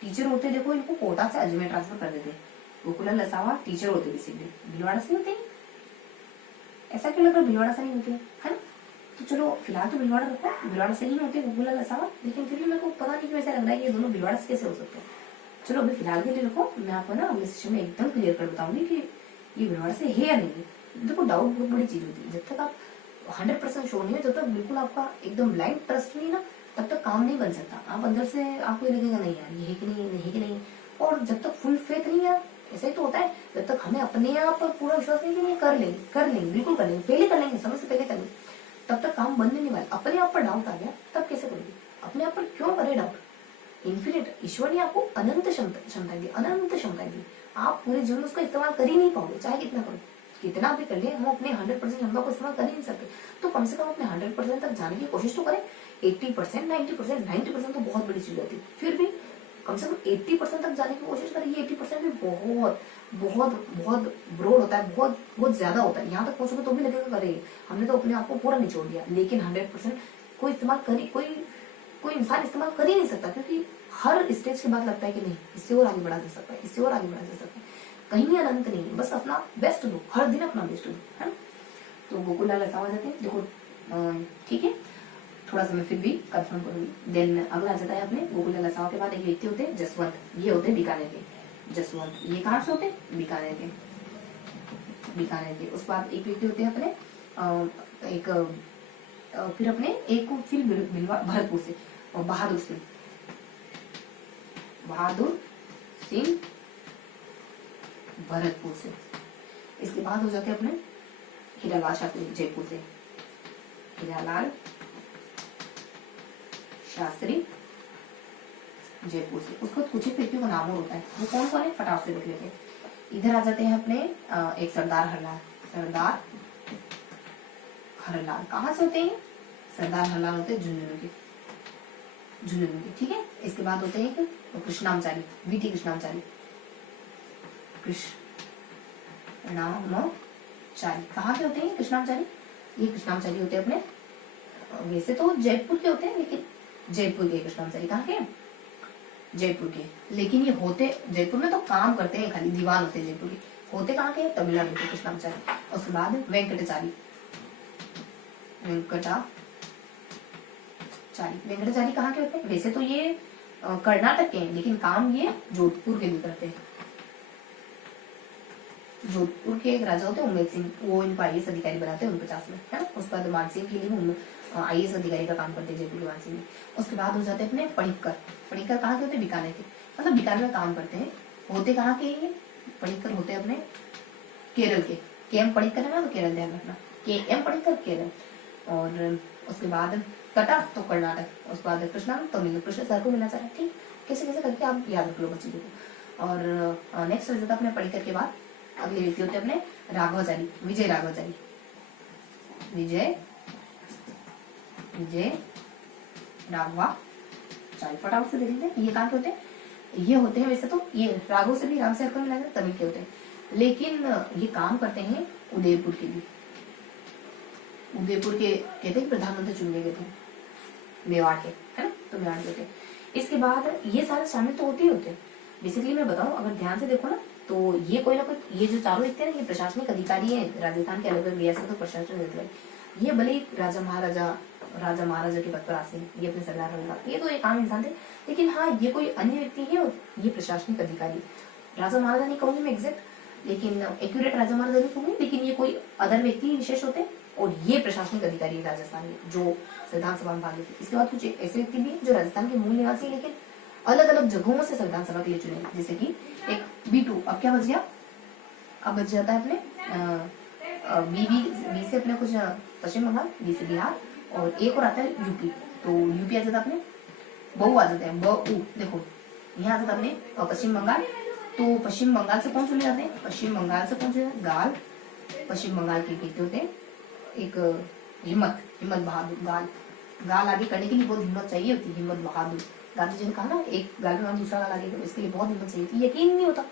टीचर होते, देखो इनको कोटा से अजमेर ट्रांसफर कर देते। गोकुलाल असावा टीचर होते बेसिकली, भीलवाड़ा से होते हैं। ऐसा क्यों लग रहा है भीलवाड़ा से नहीं होते, है ना? तो चलो फिलहाल तो भीलवाड़ा रखो, भीलवाड़ा से ही होते गोकुलाल असावा, लेकिन फिर भी मेरे को पता नहीं क्यों ऐसा लग रहा है कि ये दोनों भीलवाड़ा से कैसे हो सकते हैं। चलो अभी फिलहाल के लिए रखो, मैं आपको ना अगले सेशन में एकदम क्लियर कर बताऊंगी कि ये भीलवाड़ा से है या नहीं है। देखो डाउट बहुत बड़ी चीज होती है, जब तक आप 100% श्योर नहीं है, जब तक बिल्कुल आपका एकदम ब्लाइंड ट्रस्ट नहीं ना, तब तक काम नहीं बन सकता। आप अंदर से आपको ये लगेगा नहीं यार ये है कि नहीं, नहीं कि नहीं, और जब तक फुल फेथ नहीं है, ऐसा ही तो होता है, जब तक हमें अपने आप पर पूरा विश्वास नहीं कि नहीं कर लेंगे, कर लेंगे, बिल्कुल कर लेंगे, पहले कर लेंगे, समय से पहले कर लेंगे, तब तक काम बनने नहीं वाला। अपने आप पर डाउट आ गया तब कैसे करेंगे? अपने आप पर क्यों करे डाउट? इन्फिनिट, ईश्वर ने आपको अनंत क्षमताएं दी, अनंत क्षमताएं दी, आप पूरे जीवन में उसका इस्तेमाल कर ही नहीं पाओगे, चाहे कितना करो, कितना भी कर ले, हम अपने 100% क्षमता को इस्तेमाल कर ही नहीं सकते। तो कम से कम अपने 100% तक जाने की कोशिश तो करें। 80%, 90%, 90% तो बहुत बड़ी चीज होती है, फिर भी कम से कम 80% तक जाने की कोशिश करें। ये 80% भी बहुत बहुत बहुत ब्रॉड होता है, बहुत बहुत ज्यादा होता है। यहाँ तक पहुंचोगे तो भी लगेगा करे हमने तो अपने आप को पूरा निचोड़ दिया, लेकिन 100% कोई इस्तेमाल करी, कोई इंसान इस्तेमाल कर ही नहीं सकता, क्योंकि हर स्टेज के बाद लगता है कि नहीं इससे और आगे बढ़ा जा सकता है, इससे और आगे बढ़ा जा सकता है, कहीं अनंत नहीं है, बस अपना बेस्ट दो, हर दिन अपना बेस्ट दो, है ना? तो गोकुलाल असावा जाते हैं, देखो ठीक है, थोड़ा सा मैं फिर भी कंफर्म करूंगी। देन अगला आ जाता है अपने गोकुलाल असावा के बाद एक व्यक्ति होते हैं जसवंत, ये होते हैं बीकानेर के, जसवंत, ये कहाँ से होते हैं? बीकानेर के, बीकानेर के। उसके बाद एक व्यक्ति होते हैं अपने फिर अपने एक को फिर भरतपुर से, और बहादुर सिंह, बहादुर सिंह भरतपुर से। इसके बाद हो जाते हैं अपने हीरालाल शास्त्री जयपुर से, हीरालाल शास्त्री जयपुर से। उसको कुछ ही व्यक्तियों का नाम और होता है, वो कौन कौन है फटाफट से देख लेते हैं। इधर आ जाते हैं अपने एक सरदार हरलाल, सरदार हरलाल कहाँ से होते हैं? सरदार हरलाल होते हैं झुंझुनू के, झुंझुनू के, ठीक है। इसके बाद होते हैं कृष्णामचारी, वीटी कृष्णामचारी, कृष्णामचारी कहाँ के होते हैं कृष्णामचारी? ये कृष्णामचारी होते हैं अपने, वैसे तो जयपुर के होते हैं, लेकिन जयपुर के कृष्णामचारी कहाँ के? जयपुर के, लेकिन ये होते जयपुर में तो काम करते हैं, खाली दीवान होते हैं जयपुर के, होते कहाँ के? तमिलनाडु के कृष्णामचारी। उसके बाद वेंकटाचारी, वेंकटाचारी कहाँ के होते हैं? वैसे तो ये कर्नाटक के हैं, लेकिन काम ये जोधपुर के भी करते हैं। जोधपुर के एक राजा होते हैं उमेद सिंह, वो इनको IAS अधिकारी बनाते हैं 49 में, है ना। उसके बाद मानसिंह के लिए IAS अधिकारी का काम करते हैं जयपुर के मानसिंह में। उसके बाद हो जाते हैं अपने पणिक्कर, पणिक्कर कहाँ के होते हैं? बीकानेर के, मतलब बीकानेर में काम करते हैं। होते कहाँ के ये पणिक्कर? होते अपने केरल के, KM पणिक्कर है ना, तो केरल ध्यान रखना, KM पणिक्कर केरल। और उसके बाद कटा तो कर्नाटक, उसके बाद कृष्णा तमिल, कृष्ण सर को मिलना चाह रहा है, ठीक, कैसे कैसे करके आप याद रख लो बच्चों को। और नेक्स्ट हो जाता है अपने पणिक्कर के बाद अगले व्यक्ति होते हैं अपने राघवाचारी, विजय राघवाचारी, विजय राघवाचारी। फटाफट से देख लेते हैं ये कहाँ के होते हैं। ये होते हैं वैसे तो ये राघव से भी राम से हरकर मिलाकर तमिल के होते हैं, लेकिन ये काम करते हैं उदयपुर के लिए। उदयपुर के कहते हैं प्रधानमंत्री चुने गए थे मेवाड़ के, है ना, तो मेवाड़ के होते हैं। इसके बाद ये सारे शामिल तो होते ही होते हैं। बेसिकली मैं बताऊं, अगर ध्यान से देखो ना तो ये कोई ना कोई, ये जो चारों व्यक्ति है ना, ये प्रशासनिक अधिकारी है राजस्थान के अलग अलग रियासतों को प्रशासन देते हैं। ये भले ही राजा महाराजा के पद पर आसीन, ये अपने सरदार होगा, ये तो एक आम इंसान थे, लेकिन हाँ ये कोई अन्य व्यक्ति है, ये प्रशासनिक अधिकारी। राजा महाराजा नहीं कहूंगी मैं एग्जैक्ट, लेकिन एक्यूरेट राजा महाराजा नहीं कहूंगी, लेकिन ये कोई अदर व्यक्ति विशेष होते हैं, और ये प्रशासनिक अधिकारी है राजस्थान में जो संविधान सभा में भाग लेते। इसके बाद कुछ ऐसे व्यक्ति भी जो राजस्थान के मूल निवासी, लेकिन अलग अलग जगहों से संविधान सभा के लिए चुने, जैसे कि एक B2, अब क्या बच गया, अब बच जाता है अपने बी से अपने कुछ पश्चिम बंगाल, बी से बिहार, और एक और आता है यूपी, तो यूपी आ जाता है अपने बहु आ जाता है बहु, देखो यहाँ आ जाता है अपने पश्चिम बंगाल। तो पश्चिम बंगाल से कौन चुने जाते हैं, पश्चिम बंगाल से कौन चुने, गाल, पश्चिम बंगाल के व्यक्ति होते हैं एक हिम्मत बहादुर। गाल आगे करने के लिए बहुत हिम्मत चाहिए होती है, हिम्मत बहादुर। गांधी जी ने कहा ना, एक गाल में दूसरा गाल आगे करो, इसके लिए बहुत हिम्मत चाहिए थी। यकीन नहीं होता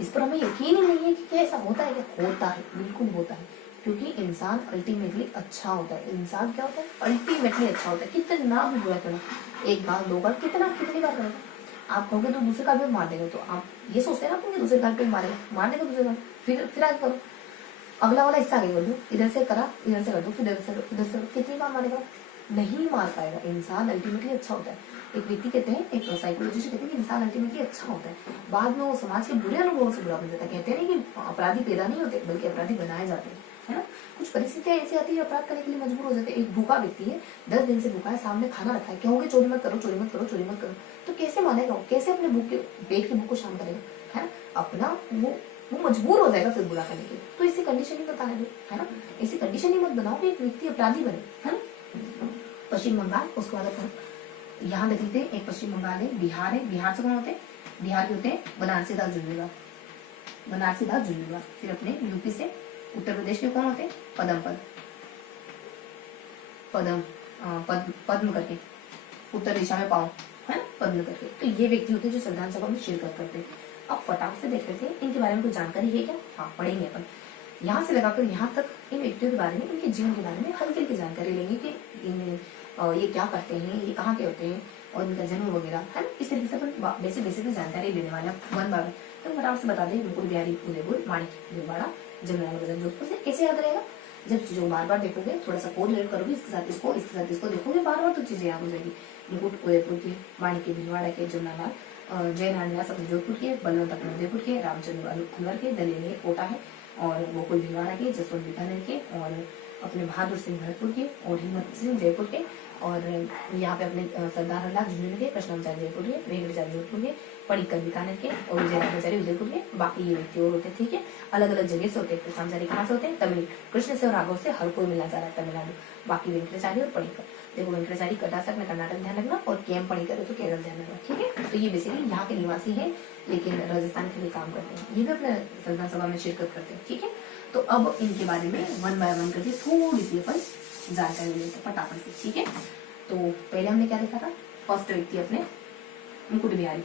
इस पर, हमें यकीन ही नहीं है कि क्या ऐसा होता है, क्या होता है, बिल्कुल होता है, क्योंकि इंसान अल्टीमेटली अच्छा होता है। इंसान क्या होता है, अल्टीमेटली अच्छा होता है। कितना भी बुरा करो, एक बार दो बार, कितनी बार करोगे। आप कहोगे तो दूसरे का भी मार देगा, तो आप ये सोचते हैं ना दूसरे गाल पे मारेगा, मार देगा दूसरे गाल, फिर आगे करो, अगला वाला हिस्सा आगे कर दो, इधर से करा, इधर से कर दो, फिर इधर से कितनी बार मारेगा, नहीं मार पाएगा। इंसान अल्टीमेटली अच्छा होता है। एक व्यक्ति कहते हैं, एक साइकोलॉजिस्ट कहते हैं कि इंसान अल्टीमेटली अच्छा होता है, बाद में वो समाज के बुरे अनुभवों से बुरा बन जाता है। कहते हैं कि अपराधी पैदा नहीं होते, बल्कि अपराधी बनाए जाते हैं, है ना। कुछ परिस्थितियां ऐसी आती है, अपराध करने के लिए मजबूर हो जाते हैं। एक भूखा व्यक्ति है, 10 दिन से भूखा है, सामने खाना रखा है, कहोगे चोरी मत करो, चोरी मत करो, चोरी मत करो, तो कैसे मानेगा, कैसे अपने पेट की भूख को शांत करेगा, है ना। अपना वो मजबूर हो जाएगा फिर बुरा करने के लिए। तो इसी कंडीशन ही बताना है ना, ऐसी कंडीशन ही मत बनाओ कि एक व्यक्ति अपराधी बने, है ना। पश्चिम बंगाल, उसके बाद यहाँ देख लेते हैं, एक पश्चिम बंगाल है, बिहार है, बिहार से कौन होते हैं, बिहार के होते हैं बनारसी दास जुल्लूगा, फिर अपने यूपी से उत्तर प्रदेश के कौन होते हैं, पद्म करके, उत्तर दिशा में पाओ, है ना, पद्म करके। तो ये व्यक्ति होते हैं जो संविधान सभा में शिरकत करते हैं। अब फटाफट से देख लेते हैं इनके बारे में कुछ जानकारी है क्या, हाँ पढ़ेंगे अपन। यहाँ से लगाकर यहाँ तक इन व्यक्तियों के बारे में, इनके जीवन के बारे में हल्की हल्की जानकारी लेंगे कि ये क्या करते हैं, ये कहाँ के होते हैं, और इनका जन्म वगैरह, है ना। इस तरीके से अपन बेसिक जानकारी लेने वाले वन बार। तो फटाफट से बता दें, मुकुट बिहारी उदयपुर, माणिक भीलवाड़ा, जमनालाल जोधपुर से। कैसे याद रहेगा, जब चीजों बार बार देखोगे, थोड़ा सा कोरिलेट करोगे, इसके साथ इसको देखोगे बार बार, तो चीजें याद हो जाएगी। मुकुट उदयपुर की, माणिक भीलवाड़ा के, जमनालाल जयनारायण सब जोधपुर के, बलवंत अपने उदयपुर के, रामचंद्र अलवर के, दलेले कोटा है, और गोकुल भीलवाड़ा के, जसवंत बीकानेर के, और अपने बहादुर सिंह भरतपुर के, और हिम्मत सिंह जयपुर के, और यहाँ पे अपने सरदार हरलाल झुंझुनू के, कृष्णाचार्य जयपुर के, वेंकटाचार्य जोधपुर के, पडिक्कर बीकानेर के, और विजयराघवाचार्य उदयपुर के। बाकी ये व्यक्ति और होते हैं, ठीक है, अलग अलग जगह से होते हैं। कृष्णाचार्य कहाँ से होते हैं, तमिल, कृष्ण से और राघव से हर कोई मिला जा रहा है, तमिलनाडु। बाकी वेंकटाचार्य और पडिक्कर, देखो वेंकटाचार्य कर्नाटक में, कर्नाटक ध्यान रखना, और केएम पडिक्कर है तो केरल ध्यान रखना, ठीक है। तो ये बेसिकली यहाँ के निवासी है, लेकिन राजस्थान के लिए काम करते हैं, ये भी अपने संविधान सभा में शिरकत करते हैं, ठीक है। तो अब इनके बारे में वन बाय वन करके थोड़ी सी अपन जानकारी लेते हैं फटाफट से, ठीक है। तो पहले हमने क्या देखा था, फर्स्ट व्यक्ति अपने मुकुट बिहारी,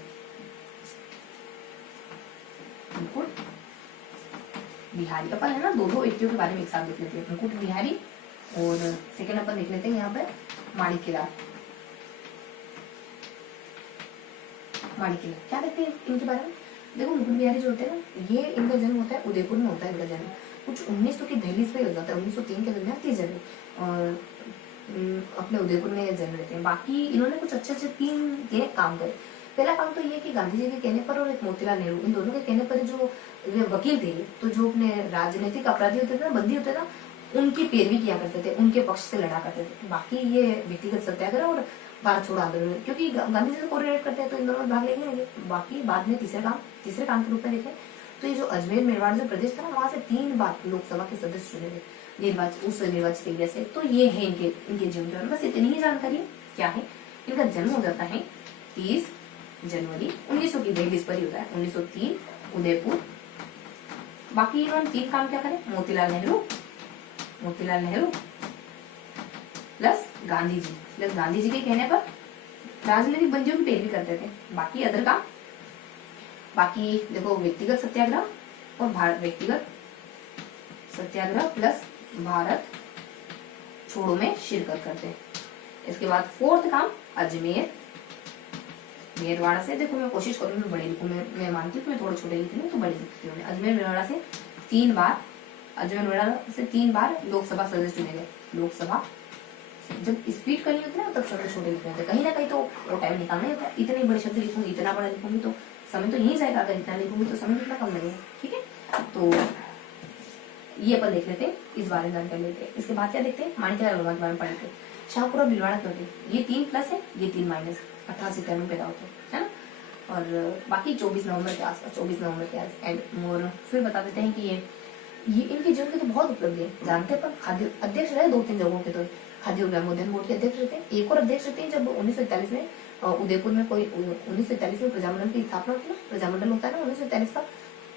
अपन है ना, दो व्यक्तियों के बारे में एक साथ देख लेते हैं, मुकुट बिहारी, और सेकंड अपन देख लेते हैं यहाँ पे माणिक किला। क्या देखते हैं इनके बारे में, देखो मुकुट बिहारी जो होते हैं ना, ये इनका जन्म होता है उदयपुर में, होता है इनका जन्म कुछ 1900 की दहलीज पे हो जाता है, 1903 के दरमियान 30 जनवरी, और अपने उदयपुर में जन्म लेते हैं। बाकी इन्होंने कुछ अच्छे तीन काम करे। पहला काम तो ये कि गांधी जी के कहने पर और एक मोतीलाल नेहरू, इन दोनों के कहने पर जो वकील थे, तो जो अपने राजनीतिक अपराधी होते थे ना, बंदी होते ना, उनकी पैरवी किया करते थे, उनके पक्ष से लड़ा करते थे। बाकी ये व्यक्तिगत सत्याग्रह और भारत छोड़ो आंदोलन, क्योंकि गांधी जी से कोरिलेट करते हैं तो इन दोनों में भाग लेंगे। बाकी बाद में तीसरे काम के रूप में देखें तो ये जो अजमेर मेरवाड़ जो प्रदेश था ना, वहां से 3 बार लोकसभा के सदस्य चुने गए उस निर्वाचित एरिया से। तो ये है इनके जीवन के, बस इतनी ही जानकारी क्या है। इनका जन्म हो जाता है 30 जनवरी 1900 की दहलीज पर ही होता है, 1903 उदयपुर, बाकी इन्होंने 3 काम क्या करे, मोतीलाल नेहरू प्लस गांधी जी के कहने पर राजनीतिक बंदियों की पैरवी करते थे। बाकी अदर काम, बाकी देखो व्यक्तिगत सत्याग्रह और व्यक्तिगत सत्याग्रह प्लस भारत छोड़ो में शिरकत करते हैं। इसके बाद 4th काम अजमेर मेरवाड़ा से, देखो मैं कोशिश करूँ मैं बड़े लिखूं, मैं मानती हूँ कि मैं थोड़े छोटे लिखती हूँ तो बड़े लिखती हूँ। अजमेर मेरवाड़ा से 3 बार लोकसभा सदस्य चुने गए। लोकसभा जब स्पीड करनी होती है ना तब शब्द छोटे लिखने होते हैं, कहीं ना कहीं तो वो टाइम निकालना होता है। इतने बड़े शब्द लिखूंगी, इतना बड़ा लिखूंगी तो समय तो यही जाएगा, अगर इतना लिखूंगी तो समय कितना कम लगेगा। ठीक है, तो ये अपन देख लेते हैं, इस बारे में जानकारी लेते हैं। इसके बाद क्या देखते हैं, माणिकलाल वर्मा के बारे में पढ़ते हैं। शाहपुरा भिलवाड़ा क्यों थे, ये 3 प्लस है, ये 3 माइनस, 1870 में पैदा होते हैं ना। और बाकी 24 नवंबर के आसपास एंड मोर फिर बता देते हैं कि ये इनके जीवन के तो बहुत उपलब्धि है, जानते हैं। पर खाद्य अध्यक्ष रहे 2-3 जगहों के, तो खाद्य और ग्रामोद्यान बोर्ड के अध्यक्ष रहते हैं। एक और अध्यक्ष रहते हैं जब 1941 में उदयपुर में 1941 में प्रजामंडल की स्थापना होती है, प्रजामंडल होता है ना 1941 का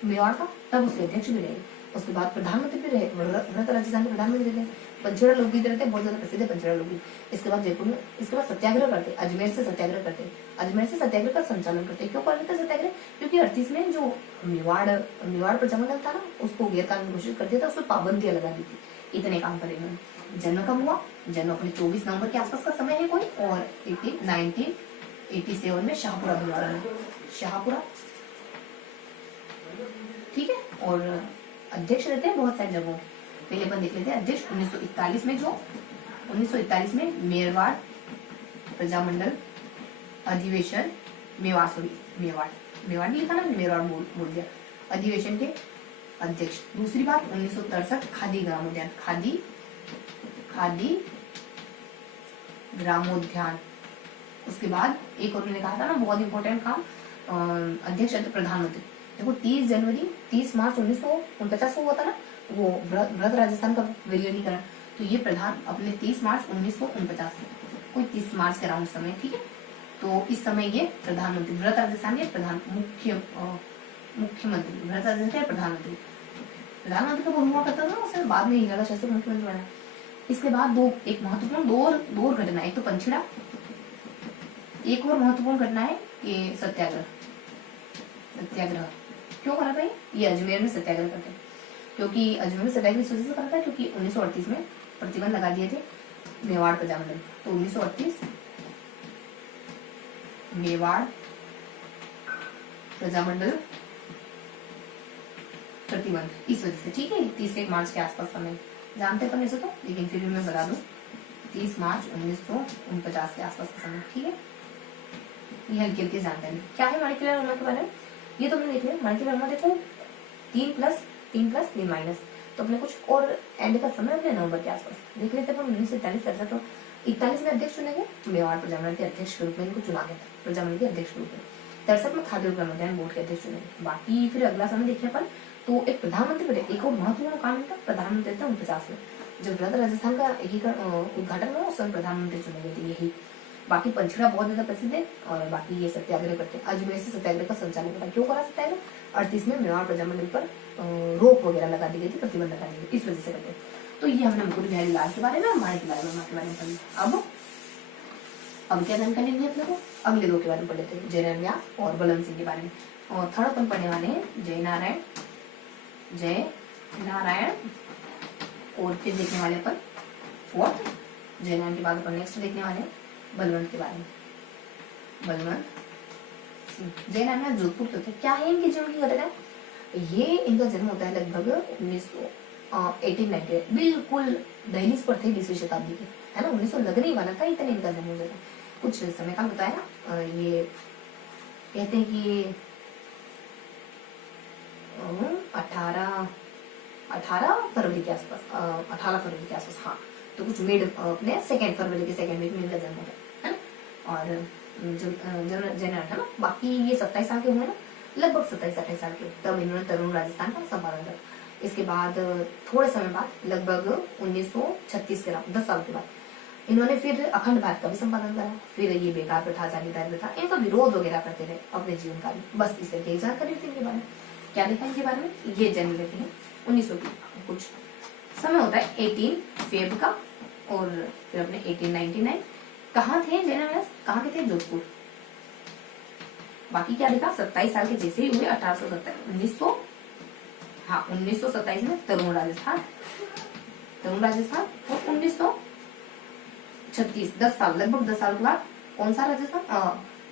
मेवाड़ का, तब उसके अध्यक्ष भी रहे। उसके बाद प्रधानमंत्री भी रहे, वृहत राजस्थान के प्रधानमंत्री रहे। पंचेड़ा लोकगीत रहते हैं, बहुत ज्यादा प्रसिद्ध है पंचेड़ा लोकगीत। इसके बाद जयपुर में, इसके बाद सत्याग्रह करते, अजमेर से सत्याग्रह करते का संचालन करते। क्यों करते थे सत्याग्रह, क्योंकि 38 में जो मेवाड़ प्रजामंडल था ना उसको गैर कानूनी घोषित कर दिया था, उसको पाबंदियां लगा दी थी। इतने काम करे इन्होंने। जन्म कब हुआ, जन्म अपने 24 नवंबर के आसपास का समय है कोई, और 1987 में शाहपुरा भिलवाड़ा में, शाहपुरा। ठीक है, और अध्यक्ष रहते हैं बहुत सारी जगहों। पहले अपन देख लेते हैं अध्यक्ष 1941 में मेवाड़ प्रजामंडल अधिवेशन, मेवाड़ नहीं लिखा ना, मेवाड़ बोल दिया, अधिवेशन के अध्यक्ष। दूसरी बात 1963 खादी ग्रामोद्यान। उसके बाद एक और मैंने कहा था ना बहुत इंपॉर्टेंट काम, अध्यक्ष प्रधानमंत्री। देखो 30 मार्च 1949 को हुआ था ना वो वृहत राजस्थान का विलीनीकरण, तो ये प्रधान अपने 30 मार्च 1949 कोई 30 मार्च के अराउंड समय। ठीक है, तो इस समय ये प्रधानमंत्री, वृहत राजस्थान के मुख्यमंत्री, वृहत राजस्थान के प्रधानमंत्री का हुआ करता था, उसने बाद में हिंगलाज शासक मुख्यमंत्री बना। इसके बाद एक महत्वपूर्ण दो और घटना, एक तो पंचेड़ा, एक और महत्वपूर्ण घटना है ये सत्याग्रह। क्यों करा था ये अजमेर में सत्याग्रह करते, क्योंकि अजमेर में सत्याग्रह इस वजह से करता है क्योंकि 1938 में प्रतिबंध लगा दिए थे मेवाड़ प्रजामंडल, तो 1938 मेवाड़ प्रजामंडल प्रतिबंध इस वजह से। ठीक है, 30 मार्च के आसपास समय जानते हैं ऐसे तो, लेकिन फिर भी मैं बता दूं 30 मार्च 1949 के आसपास का समय। ठीक है, ये हल्की हल्की जानकारी क्या है माणिकलाल वर्मा के बारे में, ये तो हमने देख लिया। माणिकलाल वर्मा देखो 3 प्लस 3 माइनस, तो अपने कुछ और एंड का समय अपने नवंबर के आसपास देख लेते हैं। 1943 तो 41 में अध्यक्ष चुने गए, मेवाड़ प्रजामंडल के अध्यक्ष के रूप में इनको चुना गया था, प्रजामंडल के अध्यक्ष के रूप में। 63 में खाद्य और ग्रामोद्यान बोर्ड के अध्यक्ष चुने। बाकी फिर अगला समय देखिए अपन, तो एक प्रधानमंत्री बने, एक और महत्वपूर्ण काम इनका प्रधानमंत्री था 49 में, जब वृहत राजस्थान का उद्घाटन हुआ उस समय प्रधानमंत्री चुने गए थे यही। बाकी पंचेड़ा बहुत ज्यादा प्रसिद्ध है, और बाकी ये सत्याग्रह करते हैं। अजमेर से सत्याग्रह का संचालन करा, क्यों करा सत्याग्रह, 38 में मेवाड़ प्रजामंडल पर रोक वगैरह लगा दी गई थी, प्रतिबंध लगा दी गई, इस वजह से करते हैं। तो ये हमने मुकुट बिहारी लाल के बारे में, माणिकलाल वर्मा के बारे में पढ़ी। अब क्या जानकारी लेनी है अपने को, अगले 2 के बारे में पढ़ लेते हैं, जयनारायण व्यास और बलवंत सिंह के बारे में। और थर्ड अपन पढ़ने वाले हैं जयनारायण, और फिर देखने वाले अपन 4th जयनारायण के बाद अपन नेक्स्ट देखने वाले हैं बलवंत के बारे में, बलवंत सिंह। जयनारायण जोधपुर के होते हैं। क्या है इनके जीवन की घटना, ये इनका जन्म होता है लगभग 1890, बिल्कुल दहलीज पर थे 20वीं शताब्दी के, है ना, 1900 लगने ही वाला था, इतने इनका जन्म हो जाता। कुछ समय का बताया ना, ये कहते हैं कि 18 फरवरी के आसपास, 18 फरवरी के आसपास, हाँ, तो कुछ मिड अपने 2 फरवरी के 2nd वीक में इनका जन्म होता है ना। और जयनारायण है ना, बाकी ये 27 साल के हुए ना, लगभग 27-28 साल के, तब इन्होंने तरुण राजस्थान का संपादन करा। इसके बाद थोड़े समय बाद लगभग 1936 के 10 साल के बाद इन्होंने फिर अखंड भारत का भी संपादन करा। फिर ये बेकार प्रथा, जागीरदारी प्रथा, इनका विरोध वगैरह करते रहे अपने जीवन काल में। बस इसे यही जानकारी थी इनके बारे में। क्या लिखा है इनके बारे में, ये जन्म लेते हैं 1900 की कुछ समय होता है 18 फेब का, और फिर अपने 1899 कहाँ थे जन्म, कहाँ के थे, जोधपुर। बाकी क्या लिखा, 27 साल के जैसे ही हुए 1870 1900 हाँ 1927 में तरुण राजस्थान, और 1936 10 साल, लगभग 10 साल के बाद कौन सा राजस्थान,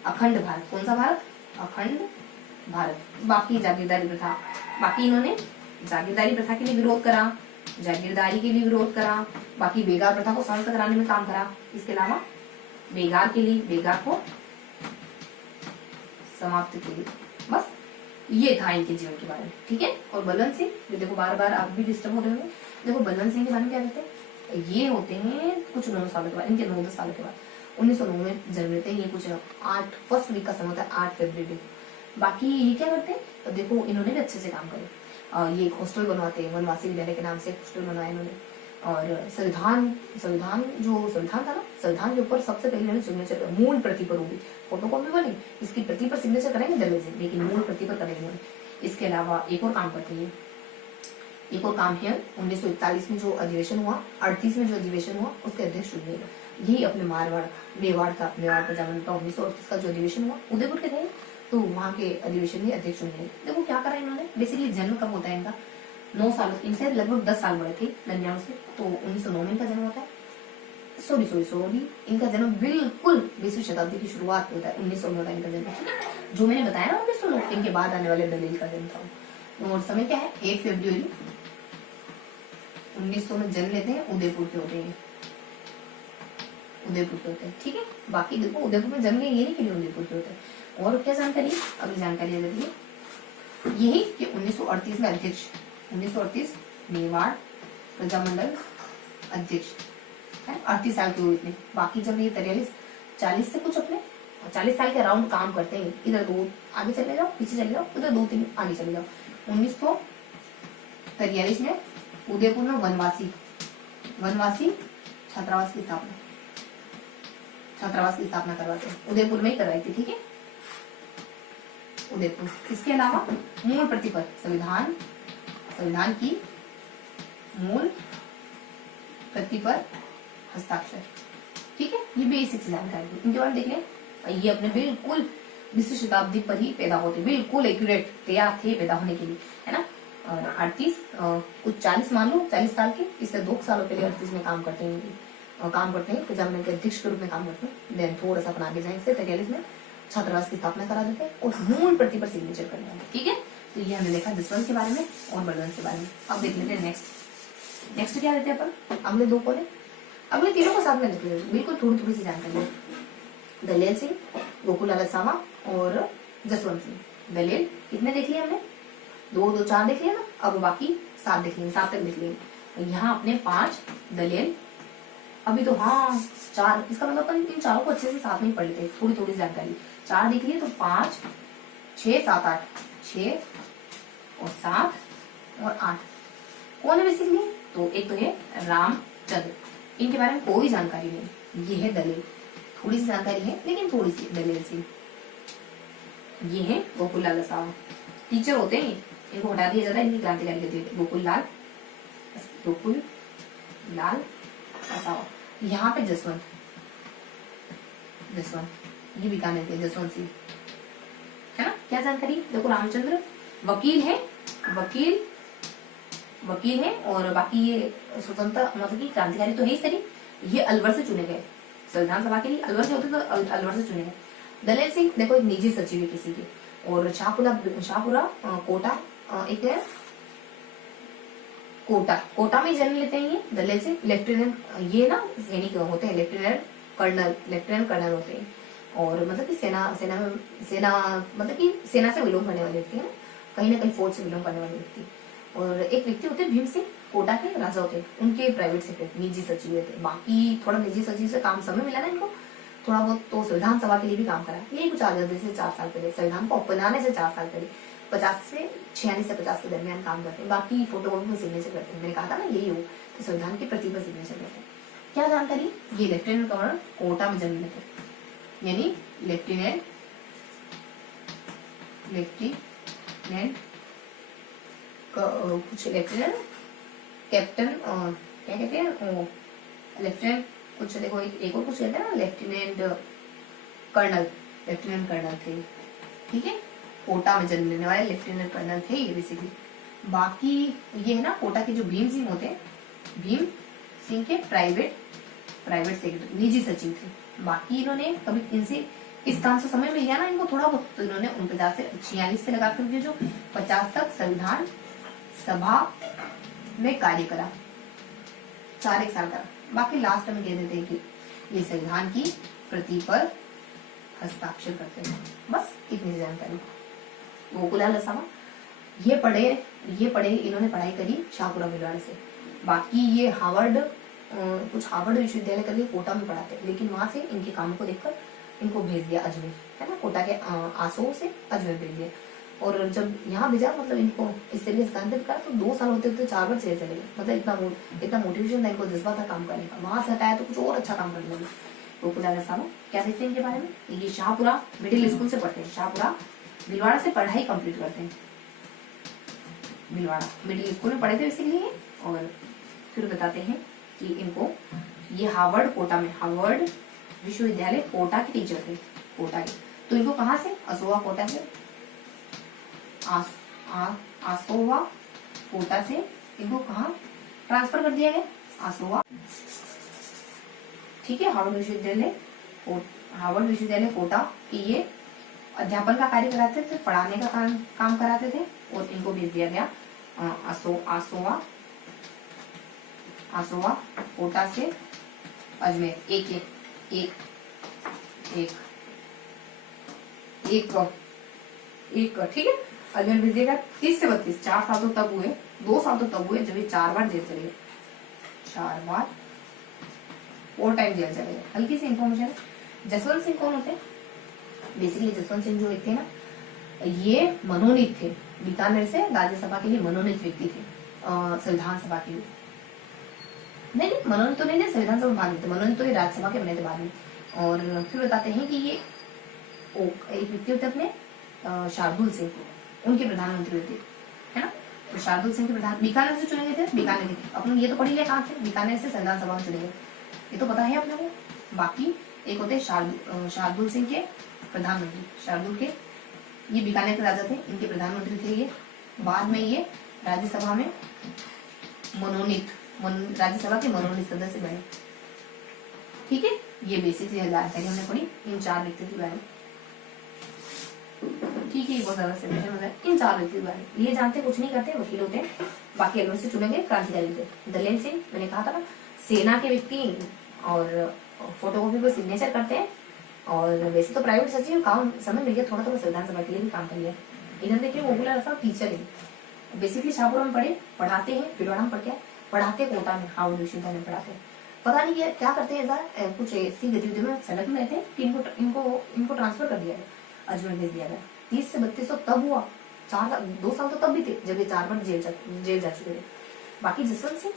अखंड भारत। कौन सा भारत, अखंड भारत। बाकी जागीरदारी प्रथा, बाकी इन्होंने जागीरदारी प्रथा के लिए विरोध करा, जागीरदारी के लिए विरोध करा, बाकी बेगार प्रथा को समाप्त कराने में काम करा। इसके अलावा बेगार के लिए, बेगार को समाप्त के लिए, बस ये था इनके जीवन के बारे में, ठीक है। और बलवंत सिंह, देखो बार बार आप भी डिस्टर्ब हो रहे होंगे, देखो बलवंत सिंह के बारे में क्या कहते हैं, ये होते हैं कुछ 9 सालों के बाद, इनके 9-10 साल के बाद 1909 में जन्म लेते हैं। ये कुछ 8 फर्स्ट वीक का समय होता है 8 फरवरी। बाकी ये क्या करते हैं, तो देखो इन्होंने भी अच्छे से काम करे, ये एक हॉस्टल बनवाते हैं, वनवासी विद्यालय के नाम से हॉस्टल बनवाया इन्होंने। और संविधान था ना, संविधान के ऊपर सबसे पहले इन्होंने सिग्नेचर, मूल प्रति पर होगी, फोटो कॉपी बनी, इसकी प्रति पर सिग्नेचर करेंगे दलित से, लेकिन मूल प्रति पर करेंगे। इसके अलावा एक और काम करते हैं, एक और काम है 1941 में जो अधिवेशन हुआ, 38 में जो अधिवेशन हुआ उसके अध्यक्ष चुनिएगा। यही अपने मेवाड़ प्रजामंडल का 1938 का जो अधिवेशन हुआ उदयपुर के थे, तो वहाँ के अधिवेशन में अध्यक्ष चुनिएगा। देखो क्या करा इन्होंने, बेसिकली जन्म कब होता है इनका, 9 साल, इनसे लगभग 10 साल बड़े थे लंजाओं से, तो 1909 में इनका जन्म होता है। सॉरी इनका जन्म बिल्कुल 20वीं शताब्दी की शुरुआत होता है, 1900 में होता है इनका जन्म। जो मैंने बताया ना 1909, इनके बाद आने वाले दलील का जन्म था। और समय क्या है, 1 फरवरी 1900 में जन्म लेते हैं, उदयपुर के होते हैं, ठीक है। बाकी देखो उदयपुर में जन्म ये नहीं कि उदयपुर के होते हैं। और क्या जानकारी, अगली जानकारी आ जाती है यही कि 1938 में अध्यक्ष, 1938 मेवाड़ प्रजामंडल अध्यक्ष है, 38 साल के हुए इतने। बाकी जब ये 40 से कुछ अपने 40 साल के अराउंड काम करते हैं, इधर 2 आगे चले जाओ, पीछे चले जाओ, उधर 2-3 आगे चले जाओ। 1943 में उदयपुर में वनवासी छात्रावास की स्थापना करवाते हैं, उदयपुर में ही करवाई थी, ठीक है, उदयपुर। इसके अलावा मूल प्रति पर संविधान की मूल प्रति पर हस्ताक्षर, ठीक है। ये बेसिक जानकारी इनके बारे में देख लें। ये अपने बिल्कुल 20वीं शताब्दी पर ही पैदा होते, बिल्कुल एक्यूरेट तैयार थे पैदा होने के लिए, है ना। और 38 कुछ 40 मान लो, 40 साल के, इससे 2 सालों के लिए 38 में काम करते हैं, प्रजामंडल के अध्यक्ष के रूप में काम करते हैं। देन थोड़ा सा अपना आगे जाए, इससे 43 में छात्रावास की स्थापना करा देते हैं और मूल प्रति पर सिग्नेचर करने वाले, ठीक है। तो ये हमने देखा जसवंत के बारे में और बलवंत के बारे में। अब देख लेते हैं नेक्स्ट क्या लेते हैं अपन, अगले 2 को, अगले तीनों को साथ में लिख लेते, बिल्कुल थोड़ी सी जानकारी। दलेल सिंह, गोकुल लाल सामा और जसवंत सिंह। दलेल कितने देख लिए हमने, 2 4 देख लिया ना, अब बाकी 7 देख लेंगे, 7 तक देख लेंगे। यहाँ अपने 5 दलेल, अभी तो हाँ 4, इसका मतलब अपन इन चारों को अच्छे से साथ में पढ़ लेते हैं, थोड़ी जानकारी। 4 देख लिए तो 5 6 7 8, 6 और 7 और 8 कौन है बेसिकली, तो एक तो है रामचंद्र, इनके बारे में कोई जानकारी नहीं। ये है दलेल, थोड़ी सी जानकारी है लेकिन थोड़ी सी, दलेल सिंह। ये है गोकुल लाल सावा, टीचर होते हैं, इनको हटा दिया जाता है, इनकी क्रांतिकारी गतिविधि। गोकुल लाल सावा। यहाँ पे जसवंत, ये बीकानेर के जसवंत सिंह, है ना। क्या जानकारी, देखो रामचंद्र वकील है और बाकी ये स्वतंत्र मतलब कि क्रांतिकारी तो है ही सही। ये अलवर से चुने गए, संविधान सभा के लिए अलवर से होते तो अलवर से चुने गए। दलेल सिंह देखो एक निजी सचिव है किसी के, और शाहपुरा कोटा एक है, कोटा में जन्म लेते हैं ये दलेल सिंह। लेफ्टिनेंट, ये ना सैनिक होते हैं, लेफ्टिनेंट कर्नल होते हैं, और मतलब कि सेना मतलब कि सेना से बिलोंग करने वाले व्यक्ति है, कहीं ना कहीं फौज से बिलोंग करने वाले व्यक्ति। और एक व्यक्ति होते भीम सिंह, कोटा के राजा होते, उनके प्राइवेट सेक्रेटरी, निजी सचिव थे। बाकी थोड़ा निजी सचिव से काम समय मिला ना इनको थोड़ा बहुत, तो संविधान सभा के लिए भी काम करा। ये कुछ आजादी से 4 साल पहले, संविधान को अपनाने से 4 साल पहले, 46 से 50 के दरमियान काम करते हैं। बाकी फोटो कॉपी में सिग्नेचर करते हैं, मैंने कहा था ना यही हो, तो संविधान की प्रति पर सिग्नेचर करते हैं। क्या जानकारी, ये लेफ्टिनेंट गवर्नर कोटा में जन्म लेते, यानी लेफ्टिनेंट कुछ लेफ्टिनेंट, कैप्टन, क्या कहते हैं, लेफ्टिनेंट कुछ, देखो एक और कुछ कहते हैं ना, लेफ्टिनेंट कर्नल, लेफ्टिनेंट कर्नल थे, ठीक है। कोटा में जन्म लेने वाले लेफ्टिनेंट कर्नल थे ये बेसिकली। बाकी ये है ना, कोटा के जो भीम सिंह होते हैं, भीम सिंह के प्राइवेट सेक्रेटरी, निजी सचिव थे। बाकी इन्होंने कभी इनसे इस काम से समय मिल गया ना इनको थोड़ा बहुत, तो इन्होंने 49 से 46 से लगाकर के जो 50 तक संविधान सभा में कार्य करा, 4 साल का। बाकी लास्ट में कह देते हैं कि ये संविधान की प्रति पर हस्ताक्षर करते हैं। बस इतनी जानकारी। गोकुलाल रसावा ये पढ़े इन्होंने पढ़ाई करी शाहपुरा भिलवाड़ा से। बाकी ये कुछ हार्वर्ड विश्वविद्यालय करके कोटा में पढ़ाते हैं, लेकिन वहां से इनके कामों को देखकर इनको भेज दिया अजमेर, है ना, कोटा के आसो से अजमेर भेज दिया। और जब यहाँ भेजा, मतलब इनको इससे भी स्थानांतरित करा, तो 2 साल होते 4 बार चले गए। मतलब इतना मोटिवेशन था इनको, जज्बा था काम करने का। वहां से हटाया तो कुछ और अच्छा काम करने लगे। गोकुलाल रसावा क्या देखते हैं इनके बारे में, ये शाहपुरा मिडिल स्कूल से पढ़ते हैं, शाहपुरा भिलवाड़ा से पढ़ाई कंप्लीट करते हैं। भिलवाड़ा मिडिल स्कूल में पढ़े थे इसीलिए। और फिर बताते हैं कि इनको ये हार्वर्ड विश्वविद्यालय कोटा के टीचर थे, कोटा के। तो इनको कहाँ से, असोवा कोटा से, आसोवा कोटा से इनको कहाँ ट्रांसफर कर दिया गया, आसोवा, ठीक है। हार्वर्ड विश्वविद्यालय कोटा की ये अध्यापन का कार्य कराते थे, पढ़ाने का काम कराते थे। और इनको भेज दिया गया आसोवा कोटा से अजमेर। एक ठीक है, अजमेर भेज दिया गया। 30 से 32, 4 साल तो तब हुए, 2 साल तो तब हुए जब ये 4 बार जेल चले गए, 4 बार और टाइम जेल चले गए। हल्की सी इंफॉर्मेशन। जसवंत सिंह कौन होते हैं, बेसिकली जसवंत सिंह जो थे ना, ये मनोनीत थे, बीकानेर से राज्यसभा के लिए मनोनीत व्यक्ति थे, संविधान सभा के लिए। नहीं मनोनीत तो नहीं थे, संविधान सभा भाग थे, मनोनीत तो ये राज्यसभा के बने थे बाद में। और फिर बताते हैं कि ये एक व्यक्ति होते अपने शार्दुल सिंह, उनके प्रधानमंत्री होते, है ना। तो शार्दुल सिंह के प्रधान बीकानेर से चुने गए थे, बीकानेर अपन ये तो पढ़ी लिया कहाँ से, बीकानेर से संविधान सभा में चुने गए, ये तो पता है अपने को। बाकी एक होते शार्दुल सिंह के प्रधानमंत्री, शार्दुल के, ये बीकानेर के राजा थे, इनके प्रधानमंत्री थे ये। बाद में ये राज्यसभा में राज्यसभा के मनोनीत सदस्य बने, ठीक है। ये बेसिक जानकारी हमने पढ़ी इन 4 व्यक्तियों के बारे में, ठीक है। ये बहुत ज्यादा सेपरेशन होता है इन 4 व्यक्तियों के बारे में। ये जानते कुछ नहीं करते, वकील होते हैं। बाकी अगले से चुने गए क्रांतिकारी थे। दलेर सिंह मैंने कहा था ना, सेना के व्यक्ति, और फोटोकॉपी पर सिग्नेचर करते हैं। और वैसे तो प्राइवेट सचिव, काम समय मिल गया थोड़ा थोड़ा संविधान सभा के लिए भी काम कर लिया। इधर देखिए गोकुलाल रसावा टीचर है, बेसिकली शाहपुरा में पढ़ाते हैं, भिलवाड़ा में पढ़ाते कोटा में हार्वर्ड विश्वविद्यालय में पढ़ाते हैं। पता नहीं क्या करते हैं, ऐसा कुछ ऐसी गतिविधियों में संलग्न रहते हैं कि इनको ट्रांसफर कर दिया गया, अजमेर भेज दिया गया। 30 से 32 तो तब हुआ, 2 साल तो तब भी थे जब ये 4 बार जेल जा चुके थे। बाकी जसवंत सिंह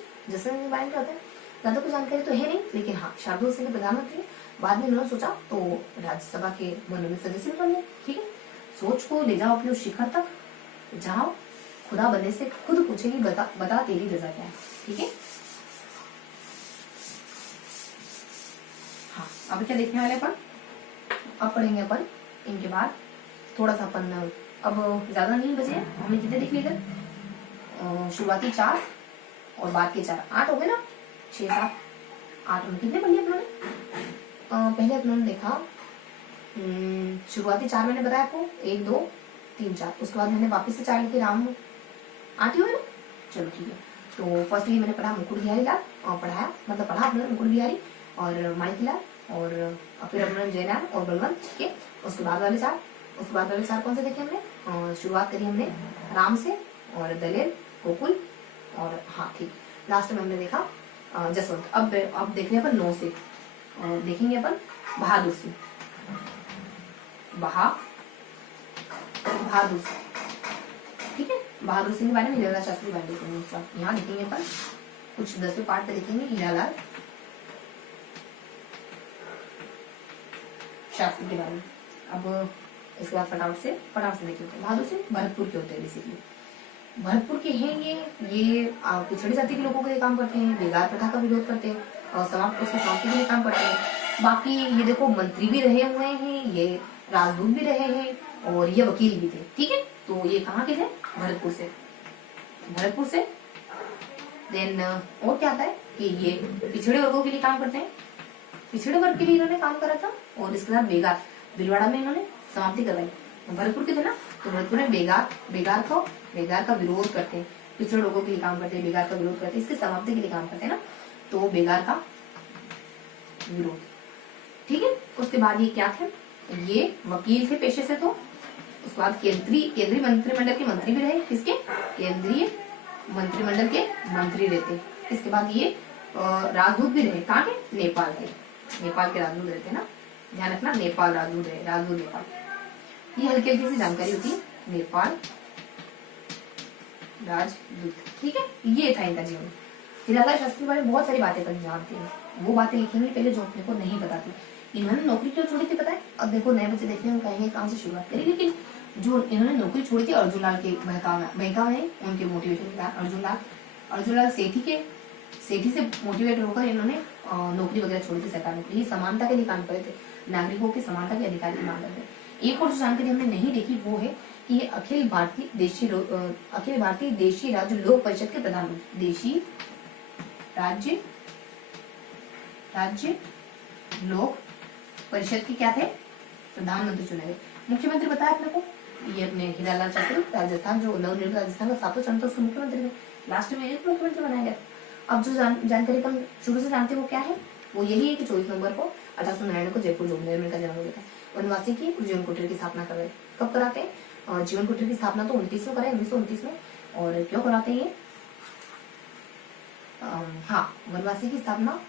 के बारे में क्या होता है, ज्यादा कुछ जानकारी तो है नहीं, लेकिन हाँ शार्दुल सिंह के प्रधानमंत्री। बाद में उन्होंने सोचा तो राज्यसभा के मनोनीत सदस्य बन गए, ठीक है। सोच को ले जाओ अपने उस शिखर तक, जहाँ खुदा बनने से खुद पूछेगी बता तेरी रजा क्या है, ठीक है। हाँ अब क्या देखने वाले अपन, अब पढ़ेंगे अपन इनके बाद थोड़ा सा अपन, अब ज्यादा नहीं बचे हैं, हमने कितने देख लिए इधर, शुरुआती 4 और बाद के 4, 8 हो गए ना, 6 7 8 में कितने पढ़ लिए अपनों ने। पहले अपनों ने देखा शुरुआती 4 मैंने बताया आपको, 1 2 3 4, उसके बाद मैंने वापस से 4 लिखे, राम 8 ही हुए ना, चलो ठीक है। तो फर्स्टली मैंने पढ़ा मुकुट बिहारी लाल, पढ़ा अपने मुकुट बिहारी और माणिकलाल, और फिर अपने जयनारायण और बलवंत, ठीक है। उसके बाद वाले 4 कौन से देखे हमने, शुरुआत करी हमने राम से, और दलेर, गोकुल, और हाँ ठीक, लास्ट में हमने देखा जसवंत। अब देख रहे हैं अपन 9 से, देखेंगे अपन बहादुर सिंह, ठीक है। बहादुर सिंह के बारे में हीरालाल शास्त्री के बारे में देखेंगे। यहाँ देखेंगे अपन कुछ 10वें पार्ट पे देखेंगे हीरालाल शास्त्री के बारे में। अब इसके बाद फटाफट से देखेंगे। बहादुर सिंह भरतपुर के होते हैं बेसिकली, भरतपुर के हैं ये पिछड़ी जाति के लोगों के लिए काम करते हैं, बेगार प्रथा का विरोध करते हैं और उसकी समाप्ति के लिए काम करते हैं। बाकी ये देखो मंत्री भी रहे हुए हैं, ये राजदूत भी रहे हैं और ये वकील भी थे। ठीक है, तो ये कहाँ के थे? भरतपुर से। भरतपुर से देन और क्या आता है कि ये पिछड़े वर्गों के लिए काम करते हैं, पिछड़े वर्ग के लिए इन्होंने काम करा था। और इसके साथ बेगार, भीलवाड़ा में इन्होंने समाप्ति करवाई। भरतपुर के थे ना, तो भरतपुर में बेगार का विरोध करते हैं, पिछड़े लोगों के लिए काम करते हैं, बेगार का विरोध करते हैं, इसकी समाप्ति के लिए काम करते हैं ना, तो बेगार का विरोध। ठीक है, उसके बाद ये क्या थे? ये वकील थे पेशे से। तो उसके बाद केंद्रीय मंत्रिमंडल के मंत्री भी रहे। किसके? केंद्रीय मंत्रिमंडल के मंत्री रहते। इसके बाद ये राजदूत भी रहे। कहाँ के? नेपाल के। नेपाल के राजदूत रहते ना, ध्यान रखना, नेपाल राजदूत रहे, राजदूत नेपाल। ये हल्की हल्की सी जानकारी होती है, नेपाल राजदूत। ठीक है, ये था इनका जीवन। हिरालाल शास्त्री के बारे में बहुत सारी बातें अपन जानते हैं, वो बातें लिखेंगे पहले जो अपने को नहीं पता थी। इन्होंने नौकरी क्यों छोड़ी थी पता है? अब देखो नए बच्चे देखने में कहेंगे कहाँ से शुरुआत करी, लेकिन जो इन्होंने नौकरी छोड़ी थी अर्जुन लाल के बहकाव है, उनके मोटिवेशन के कारण अर्जुन लाल सेठी से मोटिवेट होकर इन्होंने नौकरी वगैरह छोड़ी थी, सरकार नौकरी। ये समानता के लिए काम करे थे, नागरिकों की समानता के अधिकार की मांग करते थे। एक और जो जानकारी हमने नहीं देखी वो है कि ये अखिल भारतीय देशी राज्य लोक परिषद के प्रधानमंत्री, देशी राज्य लोक परिषद के क्या थे? प्रधानमंत्री चुने गए। मुख्यमंत्री बताया अपने को, ये अपने हीरालाल शास्त्री, राजस्थान जो नवनिर्मित राजस्थान का 7वां चरण था उसके मुख्यमंत्री थे। लास्ट में एक मुख्यमंत्री बनाया गया। अब जो जानकारी अपन शुरू से जानते हैं वो क्या है? वो यही है कि 24 नवंबर को 1899 को जयपुर जोगनेर में इनका जन्म हो गया था। वनवासी की जीवन कुटीर की स्थापना कर रहे। कब कराते हैं? जीवन कुटीर की स्थापना तो 29 में कराए, 1929 में। और क्यों कराते हैं ये? हाँ, वनवासी की स्थापना,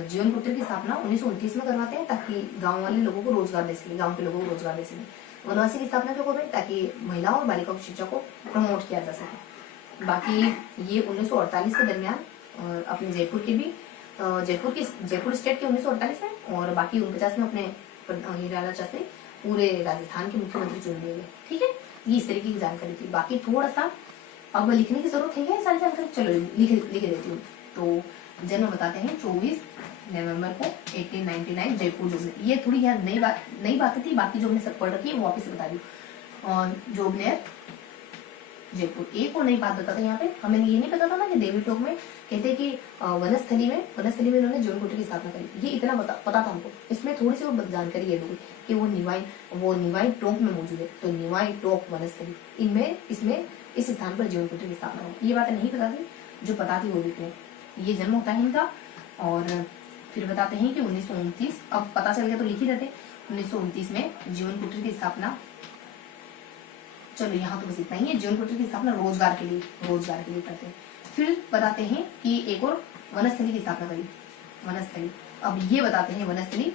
जीवन कुटीर की स्थापना 1929 में करवाते हैं ताकि गांव वाले लोगों को रोजगार दे सके, गांव के लोगों को रोजगार दे सके। वनवासी की स्थापना क्यों कर रहे हैं? ताकि महिलाओं और बालिकाओं की शिक्षा को प्रमोट किया जा सके। बाकी ये 1948 के दरमियान अपने जयपुर के भी जयपुर स्टेट के 1948 में, और बाकी 49 में अपने हीरालाल शास्त्री पूरे राजस्थान के मुख्यमंत्री चुन लिए गए। ठीक है, ये इस तरीके की जानकारी थी। बाकी थोड़ा सा अब लिखने की जरूरत है क्या सारी जानकारी? चलो लिख देती हूँ। तो जन्म बताते हैं 24 नवंबर को 1899 जयपुर जोबनेर। ये थोड़ी यहाँ नई बातें थी, बाकी जो हमने सब पढ़ रखी है वो वापस बता दी। जोबनेर जयपुर। एक और नई बात बता था यहाँ पे, हमें ये नहीं पता था ना कि देवी टोक में कहते कि वनस्थली में इन्होंने जीवन कुटीर की स्थापना करी। ये इतना पता था हमको। इसमें थोड़ी सी वो जानकारी है कि वो निवाई टोक में मौजूद है। तो निवाई टोक वनस्थली, इसमें इस स्थान पर जीवन कुटीर की स्थापना हुई। ये बातें नहीं पता थी, जो पता थी वो लिख रहे। ये जन्म होता है इनका। और फिर बताते हैं कि 1929, अब पता चल गया तो लिख ही देते। 1929 में जीवन कुटीर की स्थापना, चलो यहाँ तो बस इतना ही है। जीवन कुटीर की स्थापना रोजगार के लिए करते हैं। फिर बताते हैं कि एक और वनस्थली की स्थापना करी, वनस्थली। अब ये बताते हैं वनस्थली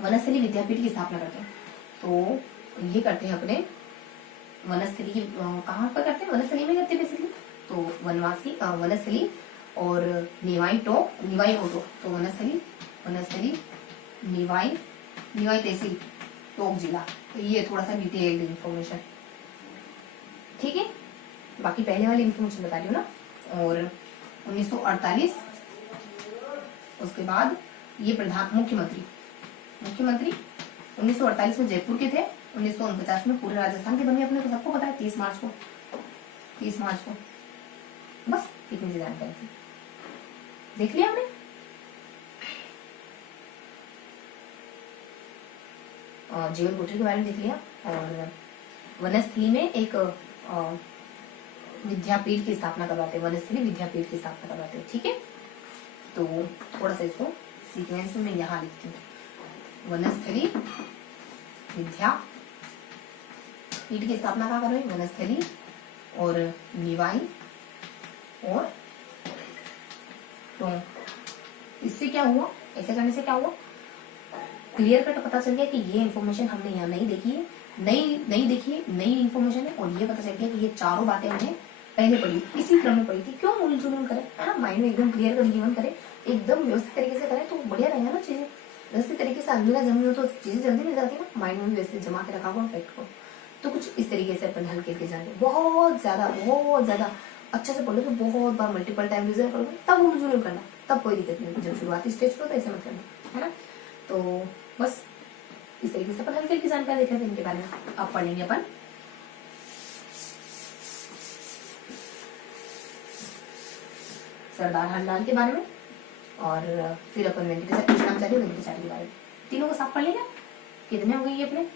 वनस्थली विद्यापीठ की स्थापना करते हैं। तो ये करते हैं अपने वनस्थली की, कहाँ पर करते हैं? वनस्थली में करते हैं बेसिकली। तो वनस्थली और निवाई टोक, तो वनस्थली निवाई तहसील टोक जिला। तो ये थोड़ा सा डिटेल्ड इंफॉर्मेशन। ठीक है, बाकी पहले वाली इंफॉर्मेशन बता रही हूँ ना। और 1948 उसके बाद ये मुख्यमंत्री 1948 में जयपुर के थे। 1949 में पूरे राजस्थान के बने, अपने को सबको पता है। 30 मार्च को बस इतनी सी जानकारी थी। देख लिया हमने। जीवन कुटीर के बारे में देख लिया। और वनस्थली में एक विद्यापीठ की स्थापना करवाते हैं, वनस्थली विद्यापीठ की स्थापना करवाते हैं। ठीक है, तो थोड़ा सा इसको सीक्वेंस में मैं यहाँ लिखती हूँ। वनस्थली विद्यापीठ की स्थापना कहाँ कर रहे हैं? वनस्थली और निवाई और तो इससे क्या हुआ? ऐसे करने से क्या हुआ? क्लियर कट पता चल गया कि ये इन्फॉर्मेशन हमने यहाँ नहीं देखी है, नई इन्फॉर्मेशन है। और ये पता चल गया कि ये चारों बातें हमने पहले पढ़ी, इसी क्रम में पढ़ी थी। क्यों मूल करें, है ना? माइंड में एकदम क्लियर कर जीवन करें, एकदम व्यवस्थित तरीके से करें तो बढ़िया रहेगा ना। चीजें व्यवस्थित तरीके से अलमीरा जमी हो तो चीजें जल्दी मिल जाती है ना। माइंड में वैसे जमा के रखा हुआ फैक्ट को। तो कुछ इस तरीके से अपन हल्के हल्के जाएंगे, बहुत ज्यादा अच्छे से पढ़ो, तो बहुत बार मल्टीपल टाइम रिविजन करोगे तब वो जरूर करना, तब कोई दिक्कत नहीं होगी। जब शुरुआती स्टेज पर तो ऐसे मत करना, है ना। तो बस इस तरीके से अपन हल्की हल्की जानकारी देख रहे थे इनके बारे में। अब पढ़ेंगे अपन सरदार हरलाल के बारे में, और फिर अपन कृष्णाचार्य वेंकटाचार्य के बारे में। तीनों को साफ पढ़ लेंगे। कितने हो गए ये अपने?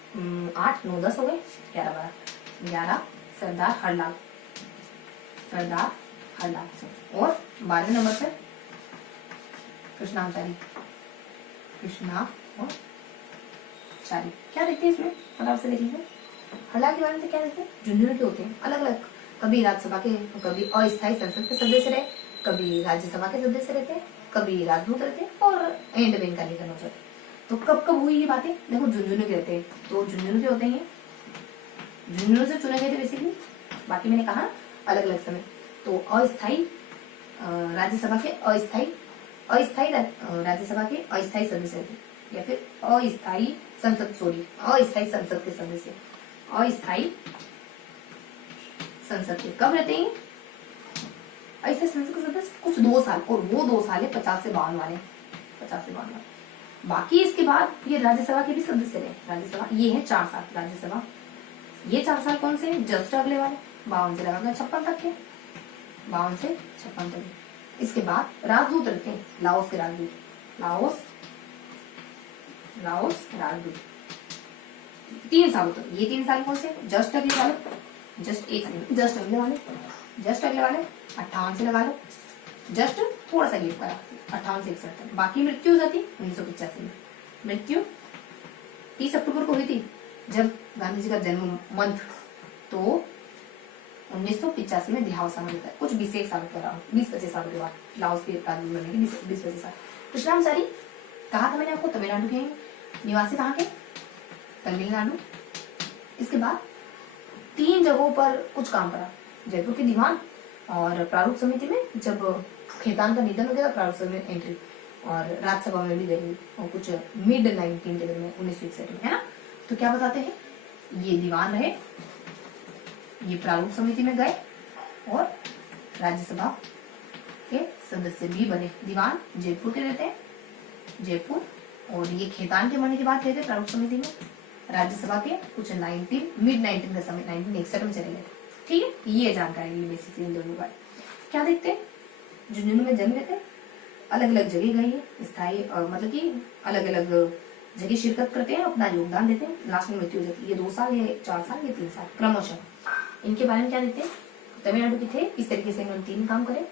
8 9 10 हो गए, 11 12 11 सरदार हरलाल, और 12वें नंबर पे कृष्णाचार्य क्या देखते हैं इसमें, फटाफट से देख लीजिए। हरलाल के बारे में क्या देखते हैं? झुंझुनू के होते हैं अलग अलग, कभी राज्यसभा के, कभी अस्थायी संसद के सदस्य रहे, कभी राज्यसभा के सदस्य रहते, कभी राजदूत रहते, और एंड में इनका निधन हो जाता। तो कब कब हुई ये बातें? देखो झुंझुनू के रहते हैं, तो झुंझुनू के होते हैं, झुंझुनू से चुने गए थे बेसिकली। बाकी मैंने कहा अलग अलग समय। तो अस्थायी राज्यसभा के अस्थायी राज्यसभा के अस्थायी सदस्य थे, या फिर अस्थायी संसद के सदस्य, अस्थायी संसद के कब रहते हैं? ऐसे संसद के सदस्य कुछ 2 साल, और वो 2 साल है 50 से 52 वाले। बाकी इसके बाद ये राज्यसभा के भी सदस्य रहे। राज्यसभा ये है 4 साल राज्यसभा, ये 4 साल कौन से? जस्ट अगले वाले 52 से लगाकर 56 तक के, 52 से 56 तक। इसके बाद राजदूत रहते हैं, लाओस के राजदूत, लाओस राजदूत 3 साल तक। ये 3 साल कौन से? जस्ट अगले वाले, जस्ट अगले वाले 58 से लगा लो, जस्ट थोड़ा सा गैप करा 58 से 61 तक। बाकी मृत्यु हो जाती 1985 में। मृत्यु 30 अक्टूबर को हुई थी, जब गांधी जी का जन्म मंथ, तो 1985 में देहावसान होता है, कुछ 20 साल के बाद, 20-25 साल के बाद लाओस के राजदूत बनने के 20-25 साल। कृष्णाचार्य कहा था मैंने आपको? तमिलनाडु के निवासी, कहाँ के? तमिलनाडु। इसके बाद 3 जगहों पर कुछ काम करा, जयपुर के दीवान, और प्रारूप समिति में जब खेतान का निधन हो गया प्रारूप समिति में एंट्री, और राज्यसभा में भी गई, और कुछ मिड 19 के में 1961 में, है ना। तो क्या बताते हैं? ये दीवान रहे, ये प्रारूप समिति में गए, और राज्यसभा के सदस्य भी बने। दीवान जयपुर के रहते हैं, जयपुर, और ये खेतान के मरने के बाद गए थे प्रारूप समिति में। राज्यसभा के कुछ मिड 19 का समय 1961 में चले गए थे। ठीक है, ये जानकारी ये बेसिक इन दोनों बार। क्या देखते हैं? झुंझुनू में जन्म लेते, अलग अलग जगह गए हैं, स्थायी मतलब कि अलग अलग जगह शिरकत करते हैं, अपना योगदान देते हैं, लास्ट में मृत्यु हो जाती है। ये 2 साल, ये 4 साल, ये 3 साल क्रमशः। इनके बारे में क्या देखते हैं? तमिलनाडु के थे, इस तरीके से इन्होंने 3 काम करे,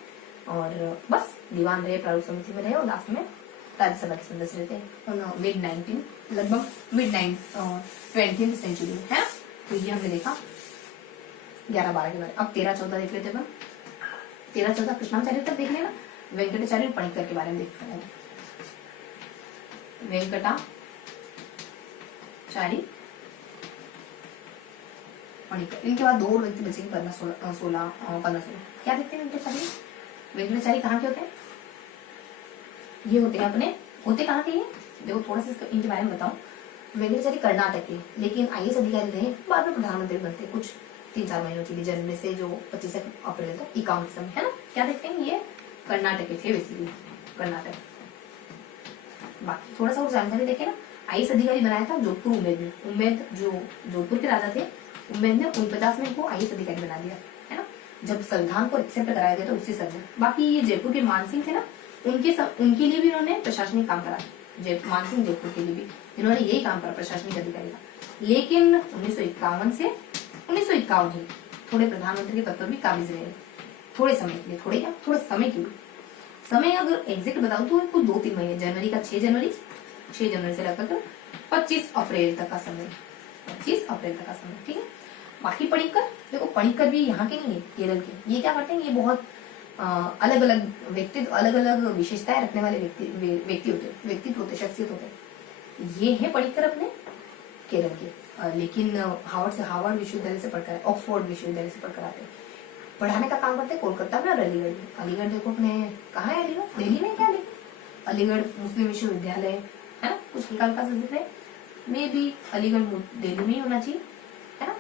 और बस दीवान रहे, प्रारूप समिति में रहे, और लास्ट में राज्यसभा के सदस्य रहते हैं मिड 19, लगभग मिड 20th सेंचुरी में, है। तो ये हमने देखा 11-12 के बारे। अब 13-14 देख लेते हैं। 13-14 कृष्णाचार्य तक देख लेना, वेंकटाचार्य पणिक्कर के बारे में देखते हैं। वेंकटाचार्य पणिक्कर, इनके बाद 2 व्यक्ति बचेंगे, 15-16 क्या देखते हैं वेंकटाचार्य कहाँ के होते हैं? ये होते हैं अपने, होते कहाँ के? ये देखो थोड़ा सा इनके बारे में बताऊं। वेंकटाचार्य कर्नाटक के, लेकिन IAS अधिकारी रहे, बाद में प्रधानमंत्री बनते कुछ 3-4 महीनों के लिए, जन्म से जो 25 अप्रैल तक 51 समय, है ना। क्या देखते हैं? ये कर्नाटक के थे बेसिकली, कर्नाटक। बाकी थोड़ा सा और जानकारी देखे ना, IAS अधिकारी बनाया था जोधपुर उम्मेद ने, उम्मेद जो जोधपुर के राजा थे, उम्मेद ने 49 में इनको IAS अधिकारी बना दिया, है ना, जब संविधान को एक्सेप्ट कराया गया था उसी समय। बाकी ये जयपुर के मानसिंह थे ना, उनके लिए भी इन्होंने प्रशासनिक काम करा, मानसिंह जयपुर के लिए भी इन्होंने यही काम करा, प्रशासनिक अधिकारी का। लेकिन 1951 से 1951 ही थोड़े प्रधानमंत्री के पद पर भी काबिज रहे, थोड़े समय के लिए, थोड़े समय के लिए। समय अगर एग्जैक्ट बताऊं तो कुछ 2-3 महीने, जनवरी का 6 जनवरी से लेकर 25 अप्रैल तक का समय, 25 अप्रैल तक का समय, ठीक है। बाकी पणिक्कर, देखो पणिक्कर भी यहाँ के नहीं है, केरल के। ये क्या करते हैं? ये बहुत अलग अलग व्यक्तित्व, अलग अलग विशेषताएं रखने वाले व्यक्तित्व होते, शख्सियत होते। ये है पणिक्कर अपने केरल के, लेकिन हार्वर्ड विश्वविद्यालय से पढ़कर, ऑक्सफोर्ड विश्वविद्यालय से पढ़कर आते। पढ़ाने का काम करते कोलकाता में और अलीगढ़ में। अलीगढ़ देखो अपने कहाँ है? अलीगढ़ दिल्ली में, क्या अलीगढ़ मुस्लिम विश्वविद्यालय है ना, कुछ हल्का हल्का सा जिक्र है, मे भी अलीगढ़ दिल्ली में ही होना चाहिए, है ना।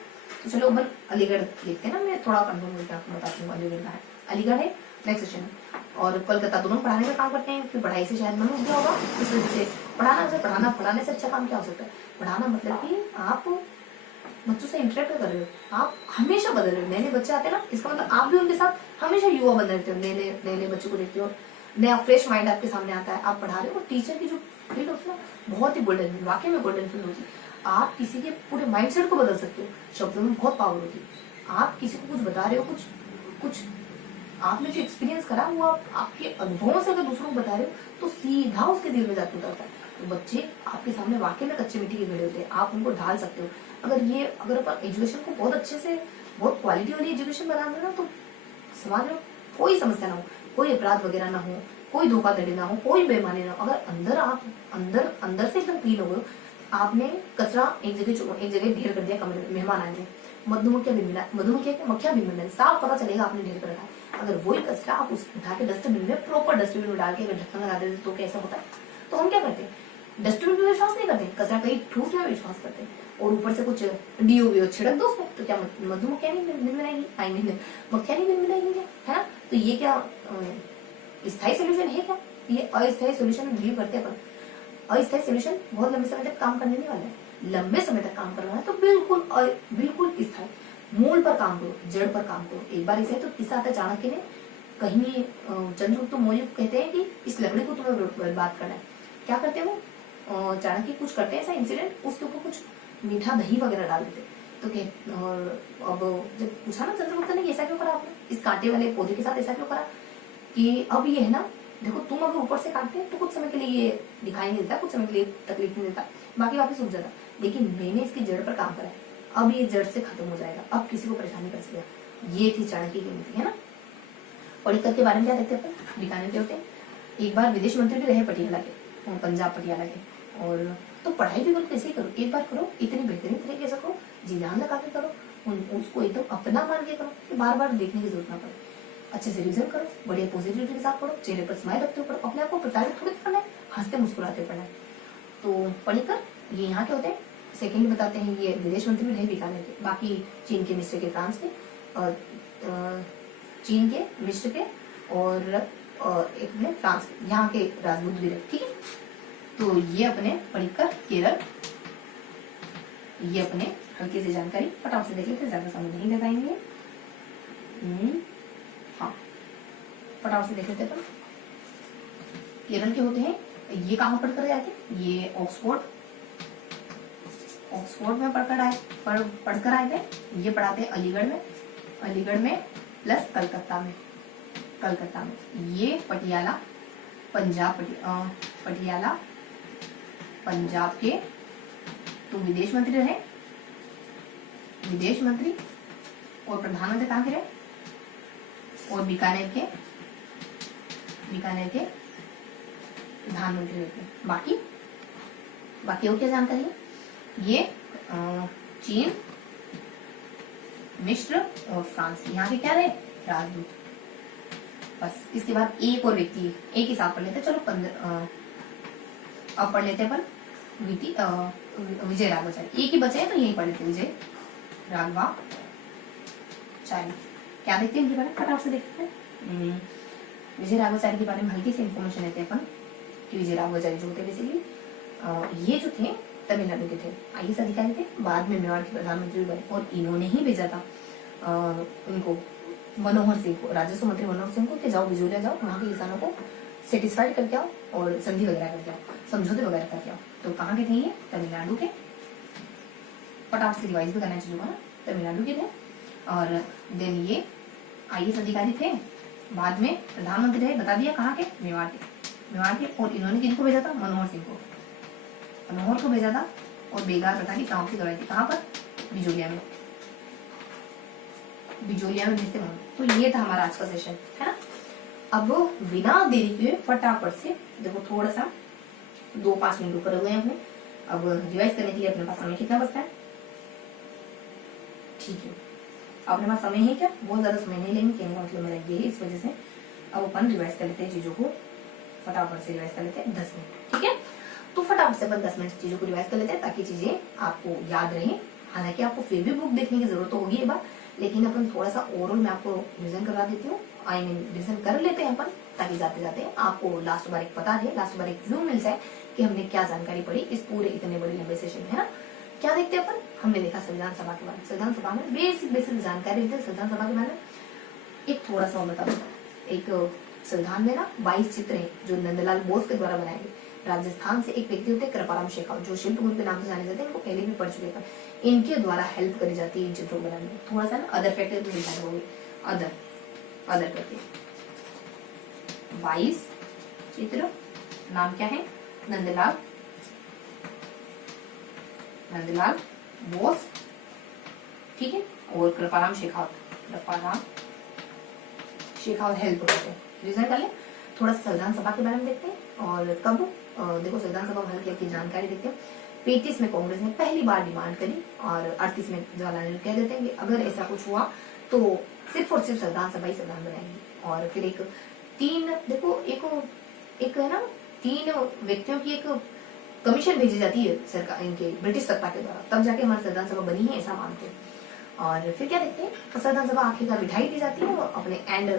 तो चलो अपन अलीगढ़ देखते हैं ना, मैं थोड़ा कंफर्म करके आपको बताती हूँ अलीगढ़ कहाँ है। अलीगढ़ है नेक्स्ट सेशन और कोलकाता, दोनों पढ़ाने का काम करते हैं, क्योंकि पढ़ाई से शायद मन उठ गया होगा, इस वजह से पढ़ाने से अच्छा काम क्या हो सकता है। पढ़ाना मतलब कि आप बच्चों से इंटरेक्ट कर रहे हो, आप हमेशा बदल रहे हो, नए नए बच्चे आते हैं ना, इसका मतलब आप भी उनके साथ हमेशा युवा बन रहते हो, नए नए बच्चों को देखते हो, नया फ्रेश माइंड आपके सामने आता है, आप पढ़ा रहे हो। टीचर की जो फील्ड होती है ना बहुत ही गोल्डन, वाकई में गोल्डन फील्ड होती है। आप किसी के पूरे माइंडसेट को बदल सकते हो, शब्दों में बहुत पावर होती है। आप किसी को कुछ बता रहे हो, कुछ आपने जो एक्सपीरियंस करा वो आप आपके अनुभवों से अगर दूसरों को बता रहे हो तो सीधा उसके दिल में जाके उतरता है। तो बच्चे आपके सामने वाकई में कच्चे मिट्टी के घड़े होते हैं, आप उनको ढाल सकते हो। अगर अपन एजुकेशन को बहुत अच्छे से, बहुत क्वालिटी वाली एजुकेशन बना देना, तो समाज में कोई समस्या ना हो, कोई अपराध वगैरह ना हो, कोई धोखाधड़ी ना हो, कोई बेईमानी ना हो। अगर अंदर आप अंदर से एकदम क्लीन हो गए, आपने कचरा एक जगह ढेर कर दिया, कमरे में मेहमान आएंगे, मधुमक्खियां भी साफ पता चलेगा आपने ढेर कर रखा है। अगर वही कचरा आप उठा के डस्टबिन में, प्रॉपर डस्टबिन में डाल के अगर ढक्कन लगा देते तो कैसा होता है। तो हम क्या करते हैं, डस्टबिन में विश्वास नहीं करते, कचरा कहीं ठूसने में विश्वास करते हैं, और ऊपर से कुछ डीओ छिड़क दो उसमें, तो क्या मधुमक्खियां नहीं मिल मक्खियां नहीं मिल है ना। तो ये क्या स्थायी सोल्यूशन है क्या? ये अस्थायी सोल्यूशन में बिलीव करते हैं अपन। अस्थायी सोल्यूशन बहुत लंबे समय तक काम करने नहीं वाला है, लंबे समय तक काम करना है तो बिल्कुल स्थायी मूल पर काम करो, जड़ पर काम करो। एक बार ऐसे तो किस्सा आता है, चाणक्य ने कहीं चंद्रगुप्त मौर्य को कहते हैं कि इस लकड़ी को तुम्हें बर्बाद करना है। क्या करते हैं वो, चाणक्य कुछ करते हैं ऐसा इंसिडेंट, उसके ऊपर कुछ मीठा दही वगैरह डाल देते। तो अब जब पूछा ना चंद्रगुप्त ने ऐसा क्यों करा आपने, इस कांटे वाले पौधे के साथ ऐसा क्यों करा, कि अब ये है ना, देखो तुम अगर ऊपर से काटते तो कुछ समय के लिए ये दिखाई नहीं देता, कुछ समय के लिए तकलीफ नहीं देता, बाकी वापस उग जाता, लेकिन मैंने इसकी जड़ पर काम करा है, अब ये जड़ से खत्म हो जाएगा, अब किसी को परेशानी कर सकेगा। ये थी चाणक्य की नीति, है ना। पडिक्कर के बारे में क्या देखते हैं अपन, बीकानेर के होते हैं, एक बार विदेश मंत्री भी रहे पटियाला के, पंजाब पटियाला के। और तो पढ़ाई भी करो, कैसे करो, एक बार करो, इतनी बेहतरीन तरीके से करो, जी जान लगा के करो, उसको एकदम अपना मान के करो कि बार बार देखने की जरूरत ना पड़े। अच्छे से रिविजन करो, बढ़िया पॉजिटिविटी के साथ पढ़ो, चेहरे पर स्माइल रखते हुए पढ़ो, अपने आप को प्रताड़ित थोड़ी करना है, हंसते मुस्कुराते पढ़ना है। तो पढ़कर ये यहाँ के होते हैं। सेकेंडली बताते हैं, ये विदेश मंत्री भी रहे बीकानेर के, बाकी चीन के, मिस्र के, फ्रांस के, चीन के, मिस्र के और एक में फ्रांस के, यहाँ के राजदूत भी रहे, ठीक है। तो ये अपने पढ़कर केरल, ये अपने हल्की सी जानकारी फटाफट से देख लेते, ज्यादा समय नहीं लगाएंगे। हाँ, फटाफट से देख लेते अपन। केरल के होते हैं, ये कहाँ पढ़कर आए थे, ये ऑक्सफोर्ड में पढ़कर आए थे। ये पढ़ाते हैं अलीगढ़ में प्लस कलकत्ता में। ये पटियाला पंजाब के तो विदेश मंत्री रहे, और प्रधानमंत्री कहाँ के रहे, और बीकानेर के प्रधानमंत्री रहते हैं। बाकी और क्या जानकारी है, ये चीन, मिस्र और फ्रांस, यहाँ के क्या रहे, राजदूत। बस इसके बाद एक और व्यक्ति, एक ही साथ पढ़ लेते, चलो 15 अब पढ़ लेते अपन विजय राघवाचार्य, एक ही बचे हैं तो यही पढ़ लेते, विजय राघवाचार्य। क्या देखते हैं इनके बारे में, फटाफट से देखते हैं। विजय राघवाचार्य के बारे में हल्की सी इंफॉर्मेशन लेते हैं अपन कि विजय राघवाचार्य जो होते बेसिकली ये जो थे तमिलनाडु के थे, IAS अधिकारी थे, बाद में मेवाड़ के प्रधानमंत्री बने, और इन्होंने ही भेजा था इनको मनोहर सिंह को, राजस्व मंत्री मनोहर सिंह को, कि जाओ बिजोलिया जाओ, वहाँ के किसानों को सेटिस्फाइड करके आओ और संधि वगैरह करके आओ, समझौते वगैरह करके आओ। तो कहाँ के थे ये, तमिलनाडु के, फटाफट से रिवाइज भी करना चाहिए ना, तमिलनाडु के थे। और देन ये IAS अधिकारी थे, बाद में प्रधानमंत्री रहे, बता दिया कहाँ के, मेवाड़ के। और इन्होंने किनको भेजा था, मनोहर सिंह को भेजा था, और बेगार प्रथा की समाप्ति करवाई थी, कहाँ पर, बिजोलिया में भेजते हैं। तो ये था हमारा आज का सेशन, है ना। अब बिना देरी के फटाफट से देखो, थोड़ा सा 2-5 मिनट ऊपर हो गए अपने। अब रिवाइज करने के लिए अपने पास समय कितना बचता है, ठीक है, अपने पास समय है क्या, बहुत ज्यादा समय नहीं लेंगे, कहने का मतलब मेरा ये है, इस वजह से अब अपन रिवाइज कर लेते हैं चीजों को, फटाफट से रिवाइज कर लेते हैं 10 मिनट, ठीक है। तो फटाफट से अपन 10 मिनट चीजों को रिवाइज कर लेते हैं, ताकि चीजें आपको याद रहें, हालांकि आपको फिर भी बुक देखने की जरूरत तो होगी एक बार, लेकिन अपन थोड़ा सा ओवरऑल मैं आपको रिविजन करवा देती हूँ, आई मीन रिविजन कर लेते हैं अपन, ताकि जाते जाते आपको लास्ट बार एक पता है, लास्ट बार एक व्यू मिल जाए कि हमने क्या जानकारी पढ़ी इस पूरे इतने बड़े लंबे सेशन में, है ना। क्या देखते हैं अपन, हमने देखा संविधान सभा के बारे में, संविधान सभा में बेसिक जानकारी देते हैं संविधान सभा के बारे में। एक थोड़ा सा बता दो, एक संविधान में ना 22 चित्र है जो नंदलाल बोस के द्वारा बनाए गए। राजस्थान से एक व्यक्ति होते हैं कृपाराम शेखावत, जो शिल्प गुरु के नाम से जाने जाते हैं, इनको पहले भी पढ़ चुके हैं, इनके द्वारा हेल्प करी जाती है इन चित्रों को बनाने में। थोड़ा सा ना अदर फैक्टर भी लिखा होगी, अदर करके 22 चित्र, नाम क्या है, नंदलाल बोस, ठीक है, और कृपाराम शेखावत हेल्प करते हैं। रीजन कर ले, थोड़ा संविधान सभा के बारे में देखते हैं। और कब देखो संविधान सभा हल्की हल्की जानकारी देखते हैं। 35 में कांग्रेस ने पहली बार डिमांड करी और 38 में जवाहरलाल नेहरू कह देते हैं कि अगर ऐसा कुछ हुआ तो सिर्फ और सिर्फ संविधान सभा ही संविधान बनाएंगे। और फिर एक है ना 3 व्यक्तियों की एक कमीशन भेजी जाती है सरकार, इनके ब्रिटिश सत्ता के द्वारा, तब जाके हमारी संविधान सभा बनी है, ऐसा मानते हैं। और फिर क्या देखते हैं, संविधान सभा आखिरकार बिठाई दी जाती है और अपने एंड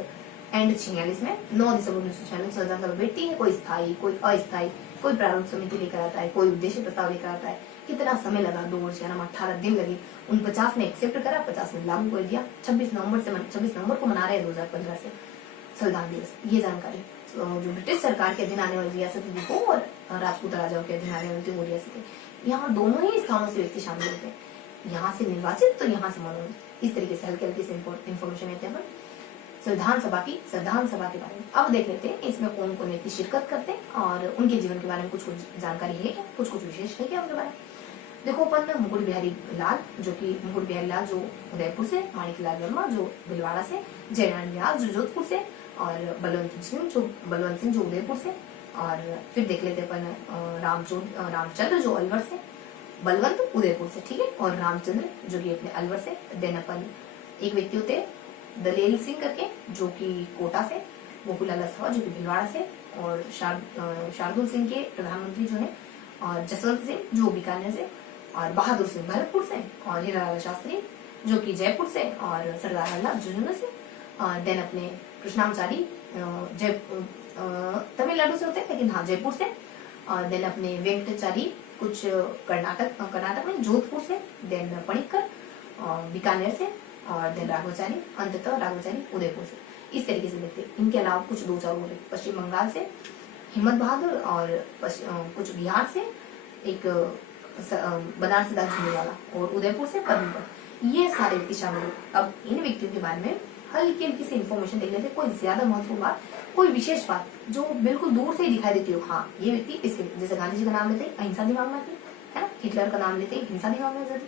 46 में 9 दिसंबर 1946 संविधान सभा बैठती है। कोई स्थायी, कोई अस्थायी, कोई प्रारूप समिति लेकर आता है, कोई उद्देश्य प्रस्ताव लेकर आता है। कितना समय लगा, 2 वर्ष यानी 18 दिन लगे। 49 में एक्सेप्ट करा, 50 में लागू कर दिया। 26 नवंबर को मना रहे हैं 2015 से संविधान दिवस। ये जानकारी जो ब्रिटिश सरकार के अधीन आने वाली रियासतें देखो और राजपूत राजाओं के अधीन आने वाली वो रियासतें, यहाँ दोनों ही स्थानों से व्यक्ति शामिल होते हैं, यहाँ से निर्वाचित तो यहाँ से मनोनीत। इस तरीके से हल्के हल्के से इन्फॉर्मेशन लेते हैं संविधान सभा के बारे में। अब देख लेते हैं इसमें कौन कौन व्यक्ति शिरकत करते हैं और उनके जीवन के बारे में कुछ जानकारी है क्या, कुछ विशेष है क्या उनके बारे में। देखो अपन मुकुट बिहारी लाल जो उदयपुर से, माणिक लाल वर्मा जो भीलवाड़ा से, जयनारायण व्यास जो जोधपुर से, और बलवंत सिंह जो उदयपुर से। और फिर देख लेते अपन रामचंद्र जो अलवर से, बलवंत उदयपुर से, ठीक है, और रामचंद्र जो कि अपने अलवर से। देन अपन एक व्यक्ति होते हैं दलेल सिंह करके जो कि कोटा से, गोकुलाल अस्थवा जो कि भीलवाड़ा से, और शार्दुल सिंह के प्रधानमंत्री जो है, और जसवंत सिंह जो बीकानेर से, और बहादुर सिंह भरतपुर से, और हीरालाल शास्त्री जो कि जयपुर से, और सरदार वल्लभ झुंझुनू से। देन अपने कृष्णाचारी तमिलनाडु से होते हैं, लेकिन हाँ जयपुर से। और देन अपने वेंकटाचारी कुछ कर्नाटक में जोधपुर से। देन पणिक्कर बीकानेर से, और देन राघवाचारी उदयपुर से। इस तरीके से देखते हैं। इनके अलावा कुछ 2-4 और पश्चिम बंगाल से हिम्मत बहादुर, और कुछ बिहार से एक बनारस दास वाला, और उदयपुर से पद्मपुर। ये सारे व्यक्ति शामिल हैं। अब इन व्यक्तियों के बारे में हल्की हल्की सी इन्फॉर्मेशन देख लेते हैं। कोई ज्यादा महत्वपूर्ण बात, कोई विशेष बात जो बिल्कुल दूर से ही दिखाई देती हो, हाँ ये व्यक्ति इसके, जैसे गांधी जी का नाम लेते ही अहिंसा दिमाग में आती है ना, हिटलर का नाम लेते ही हिंसा दिमाग में जाती है।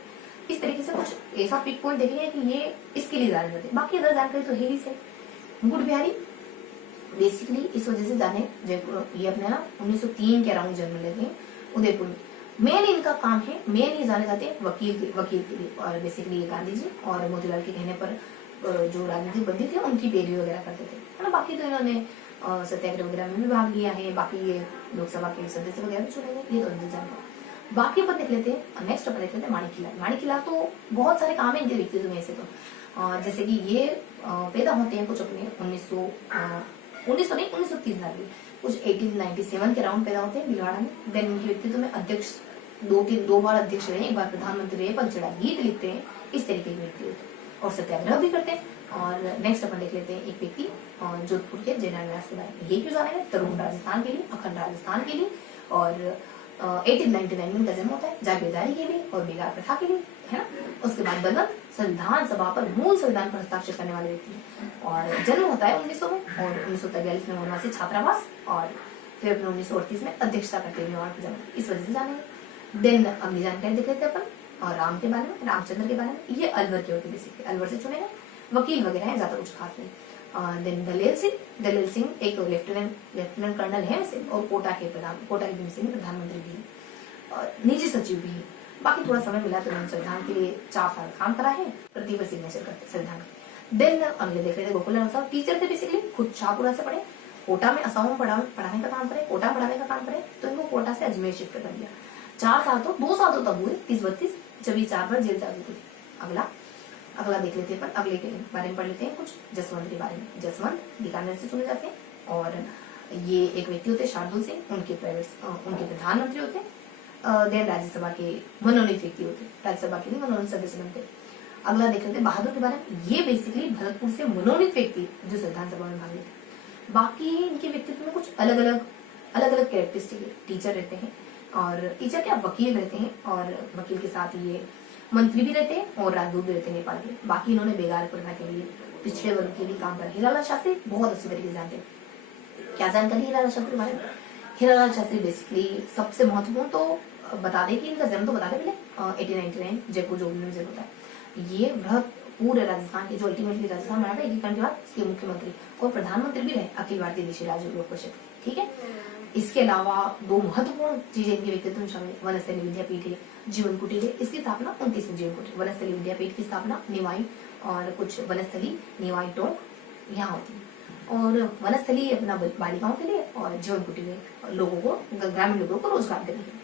इस तरीके से कुछ ऐसा पिक पॉइंट देखेंगे कि ये इसके लिए जाने जाते हैं। बाकी अदर जानकारी तो है ही से। मुकुट बिहारी बेसिकली इस वजह से जाने, जयपुर ये अपने ना 1903 के अराउंड जन्म लेते हैं उदयपुर में। मेन इनका काम है, मेन ये जाने जाते हैं वकील के लिए। और बेसिकली ये गांधी जी और मोतीलाल के कहने पर जो राजनीतिक बंदी थे उनकी पैरवी वगैरह करते थे, है ना। बाकी तो इन्होंने सत्याग्रह वगैरह में भी भाग लिया है। बाकी ये लोकसभा के सदस्य वगैरह भी चुने गए, ये तो इनकी जानकारी। बाकी अपन देख लेते हैं, नेक्स्ट अपन देख लेते हैं माणिक लाल तो बहुत सारे काम है इनके व्यक्तित्व में से। तो जैसे कि ये पैदा होते हैं कुछ अपने 1930 में, कुछ 1897 के अराउंड पैदा होते हैं भिलवाड़ा में। देन इनके व्यक्तित्व में अध्यक्ष, 2 बार अध्यक्ष रहे, एक बार प्रधानमंत्री रहे, पद चढ़ा, गीत लिखते हैं, इस तरीके के व्यक्ति होते हैं। और सत्याग्रह भी करते हैं। और नेक्स्ट अपन देख लेते हैं एक व्यक्ति जोधपुर के जयनारायण व्यास के बारे में। ये क्यों जाने गए, तरुण राजस्थान के लिए, अखंड राजस्थान के लिए, और 1899 में इनका जन्म होता है, जागीरदारी के लिए और बेगार प्रथा के लिए, है ना। उसके बाद बलवंत संविधान सभा पर, मूल संविधान पर हस्ताक्षर करने वाले व्यक्ति हैं। और जन्म होता है 1900 में, और 1943 में वनवासी छात्रावास, और फिर अपने 1938 में अध्यक्षता करते हुए जन्म, इस वजह से जाने। देन अगली जानकारी देख लेते हैं अपन और राम के बारे में, रामचंद्र के बारे में। ये अलवर के होते बेसिकली, अलवर से चुने गए, वकील वगैरह है, ज्यादा कुछ खास नहीं। देन दलेल सिंह एक लेफ्टिनेंट कर्नल है वैसे, और कोटा के भीम सिंह प्रधानमंत्री भी, और निजी सचिव भी है। बाकी थोड़ा समय मिला तो उन्होंने संविधान के लिए 4 साल काम करा है, प्रति पर सिग्नेचर करते संविधान के। देन अगले देख रहे थे गोकुलाल साहब, टीचर थे बेसिकली, खुद शाहपुरा से पढ़े, कोटा में असाम में पढ़ाने का काम करे, कोटा पढ़ाने का काम करे, तो इनको कोटा से अजमेर शिफ्ट कर दिया। 4 साल तो 2 साल तो तब हुए 30-32, जब ये 4 बार जेल जा चुके थे। अगला देख लेते हैं, पर अगले के बारे में पढ़ लेते हैं कुछ जसवंत के बारे में। जसवंत बीकानेर से चुने जाते हैं और ये एक व्यक्ति होते हैं शार्दुल सिंह, उनके प्रधानमंत्री होते हैं। देन राज्यसभा के मनोनीत व्यक्ति होते हैं, राज्यसभा के लिए मनोनीत सदस्य बनते हैं। अगला देख लेते हैं बहादुर के बारे में। ये बेसिकली भरतपुर से मनोनीत व्यक्ति जो संविधान सभा में भाग लेते। बाकी इनके व्यक्तित्व में कुछ अलग अलग कैरेक्टरिस्टिक है। टीचर रहते हैं, और टीचर क्या वकील रहते हैं, और वकील के साथ ये मंत्री भी रहते हैं और राजदूत भी रहते हैं नेपाल के। बाकी इन्होंने बेगार प्रथा के लिए, पिछड़े वर्ग के लिए काम करा। हीरालाल शास्त्री बहुत अच्छी तरीके से जानते हैं। क्या जानकारी हीरालाल शास्त्री के बारे में? हीरालाल शास्त्री बेसिकली सबसे महत्वपूर्ण तो बता दें कि इनका जन्म तो बता दें पहले 1899 जयपुर जो में जन्म होता है। ये बृहद पूरे राजस्थान के जो अल्टीमेटली राजस्थान बना था एकीकरण के बाद, इसके मुख्यमंत्री और प्रधानमंत्री भी रहे अखिल भारतीय देशी राज्य लोक परिषद। ठीक है, इसके अलावा 2 महत्वपूर्ण चीजें इनके व्यक्तित्व में शामिल है। वनस्थली विद्यापीठ है, जीवन कुटीर है। इसकी स्थापना 29वीं जीवन कुटीर वनस्थली विद्यापीठ की स्थापना निवाई और कुछ वनस्थली निवाई टोंक यहाँ होती है। और वनस्थली अपना बालिकाओं के लिए और जीवन कुटीर लोगों को, ग्रामीण लोगों को रोजगार देने के लिए।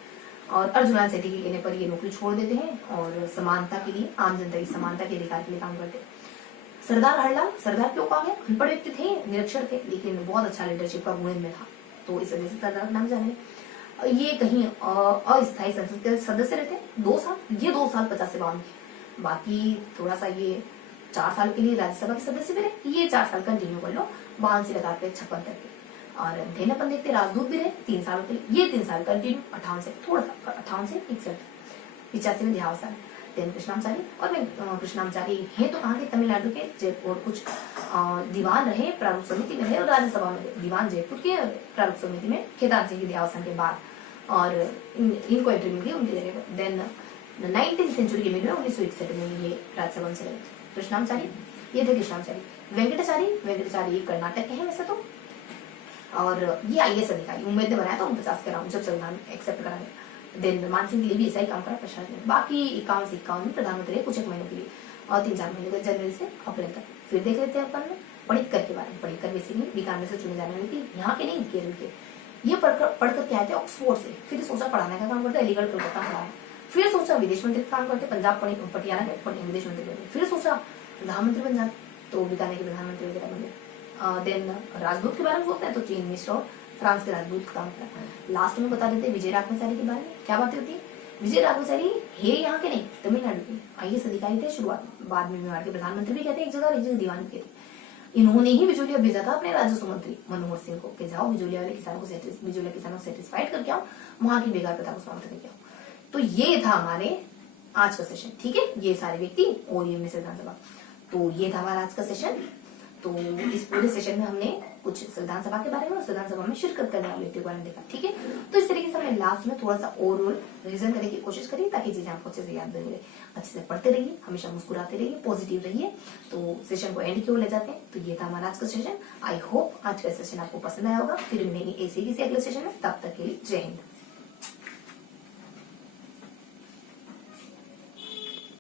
और अर्जुन सेठी के कहने पर ये नौकरी छोड़ देते हैं और समानता के लिए, आम जनता की समानता के अधिकार के लिए काम करते हैं। सरदार हरलाल, सरदार क्यों कहा गया? अनपढ़ व्यक्ति थे, निरक्षर थे, लेकिन बहुत अच्छा लीडरशिप का गुण इनमें था, तो इस वजह से सरदार का नाम जाने। ये कहीं अस्थायी संसद के सदस्य रहते हैं 2 साल। ये 2 साल 50 से 52 के। बाकी थोड़ा सा ये 4 साल के लिए राज्यसभा के सदस्य भी रहे। ये 4 साल कंटिन्यू कर लो 52 से लगा के 56 तक के। और धेनपन देखते राजदूत भी रहे 3 सालों के लिए। ये 3 साल कंटिन्यू 58 से थोड़ा सा 58 से 81 में देहावसान। देन कृष्णामचारी, और मैं कृष्णामचारी है तो कहाँ के? तमिलनाडु के। और कुछ दीवान रहे, प्रारूप समिति में रहे और राज्यसभा में रहे। दीवान जयपुर के, प्रारूप समिति में केदार सिंह के देहावसान के बाद, और इनको एंट्री मिल गई उनकी जगह पर। देन 19th सेंचुरी के मिड में 1961 में ये राज्यसभा में चले। कृष्णामचारी ये थे कृष्णामचारी। वेंकटाचारी कर्नाटक के हैं वैसे तो, और ये IAS अधिकारी। उम्मीद ने बनाया था 49 के अराउंड जब संविधान एक्सेप्ट करा गया। देन मान सिंह के लिए भी ऐसा ही काम करा प्रसाद ने। बाकी 51 से 51 में प्रधानमंत्री कुछ एक महीनों के लिए, और 3-4 महीने तक, जनवरी से अप्रैल तक। फिर देख लेते हैं अपन पडिक्कर के बारे में। पडिक्कर बेसिकली बीकानेर से चुने जाने वाले, यहाँ के नहीं केरल के। ये पढ़कर क्या आए थे? ऑक्सफोर्ड से। फिर सोचा पढ़ाने का काम करते, अलीगढ़ कोलकाता पढ़ाया। फिर सोचा विदेश मंत्री का काम करते, पंजाब पटियाला के विदेश मंत्री करते। फिर सोचा प्रधानमंत्री बन जाते, तो बीकानेर के प्रधानमंत्री वगैरह बन गए। देन राजदूत के बारे में सोचते हैं तो चीन मिस्र और फ्रांस के राजदूत काम किया। लास्ट में बता देते हैं विजय राघवाचारी के बारे में। क्या बातें होती है? विजय राघवाचारी है यहाँ के नहीं, तमिलनाडु के IAS अधिकारी थे शुरुआत में। बाद में मेवाड़ के प्रधानमंत्री भी कहते हैं एक जगह दीवान के थे। इन्होंने ही बिजोलिया भेजा था अपने राजस्व मंत्री मनोहर सिंह को कि जाओ बिजोलिया किसानों को सेटिस्फाइड करके आओ, वहां की बेकार प्रथा को समाप्त करके आओ। तो ये था हमारे आज का सेशन। ठीक है, ये सारे व्यक्ति और ये संविधान सभा। तो ये था हमारा आज का सेशन। तो इस पूरे सेशन में हमने कुछ संविधान सभा के बारे में और संविधान सभा में शिरकत करने वाले व्यक्तियों के बारे में देखा। ठीक है, तो इस तरीके से हमने लास्ट में थोड़ा सा ओवरऑल रिविजन करने की कोशिश करी ताकि चीजें आपको अच्छे से याद रहे। अच्छे से पढ़ते रहिए, हमेशा मुस्कुराते रहिए, पॉजिटिव रहिए। तो सेशन को एंड की ओर ले जाते हैं। तो ये था हमारा आज का सेशन। आई होप आज का सेशन आपको पसंद आया होगा। फिर मिलेंगे ऐसे किसी अगले सेशन में, तब तक के लिए जय हिंद।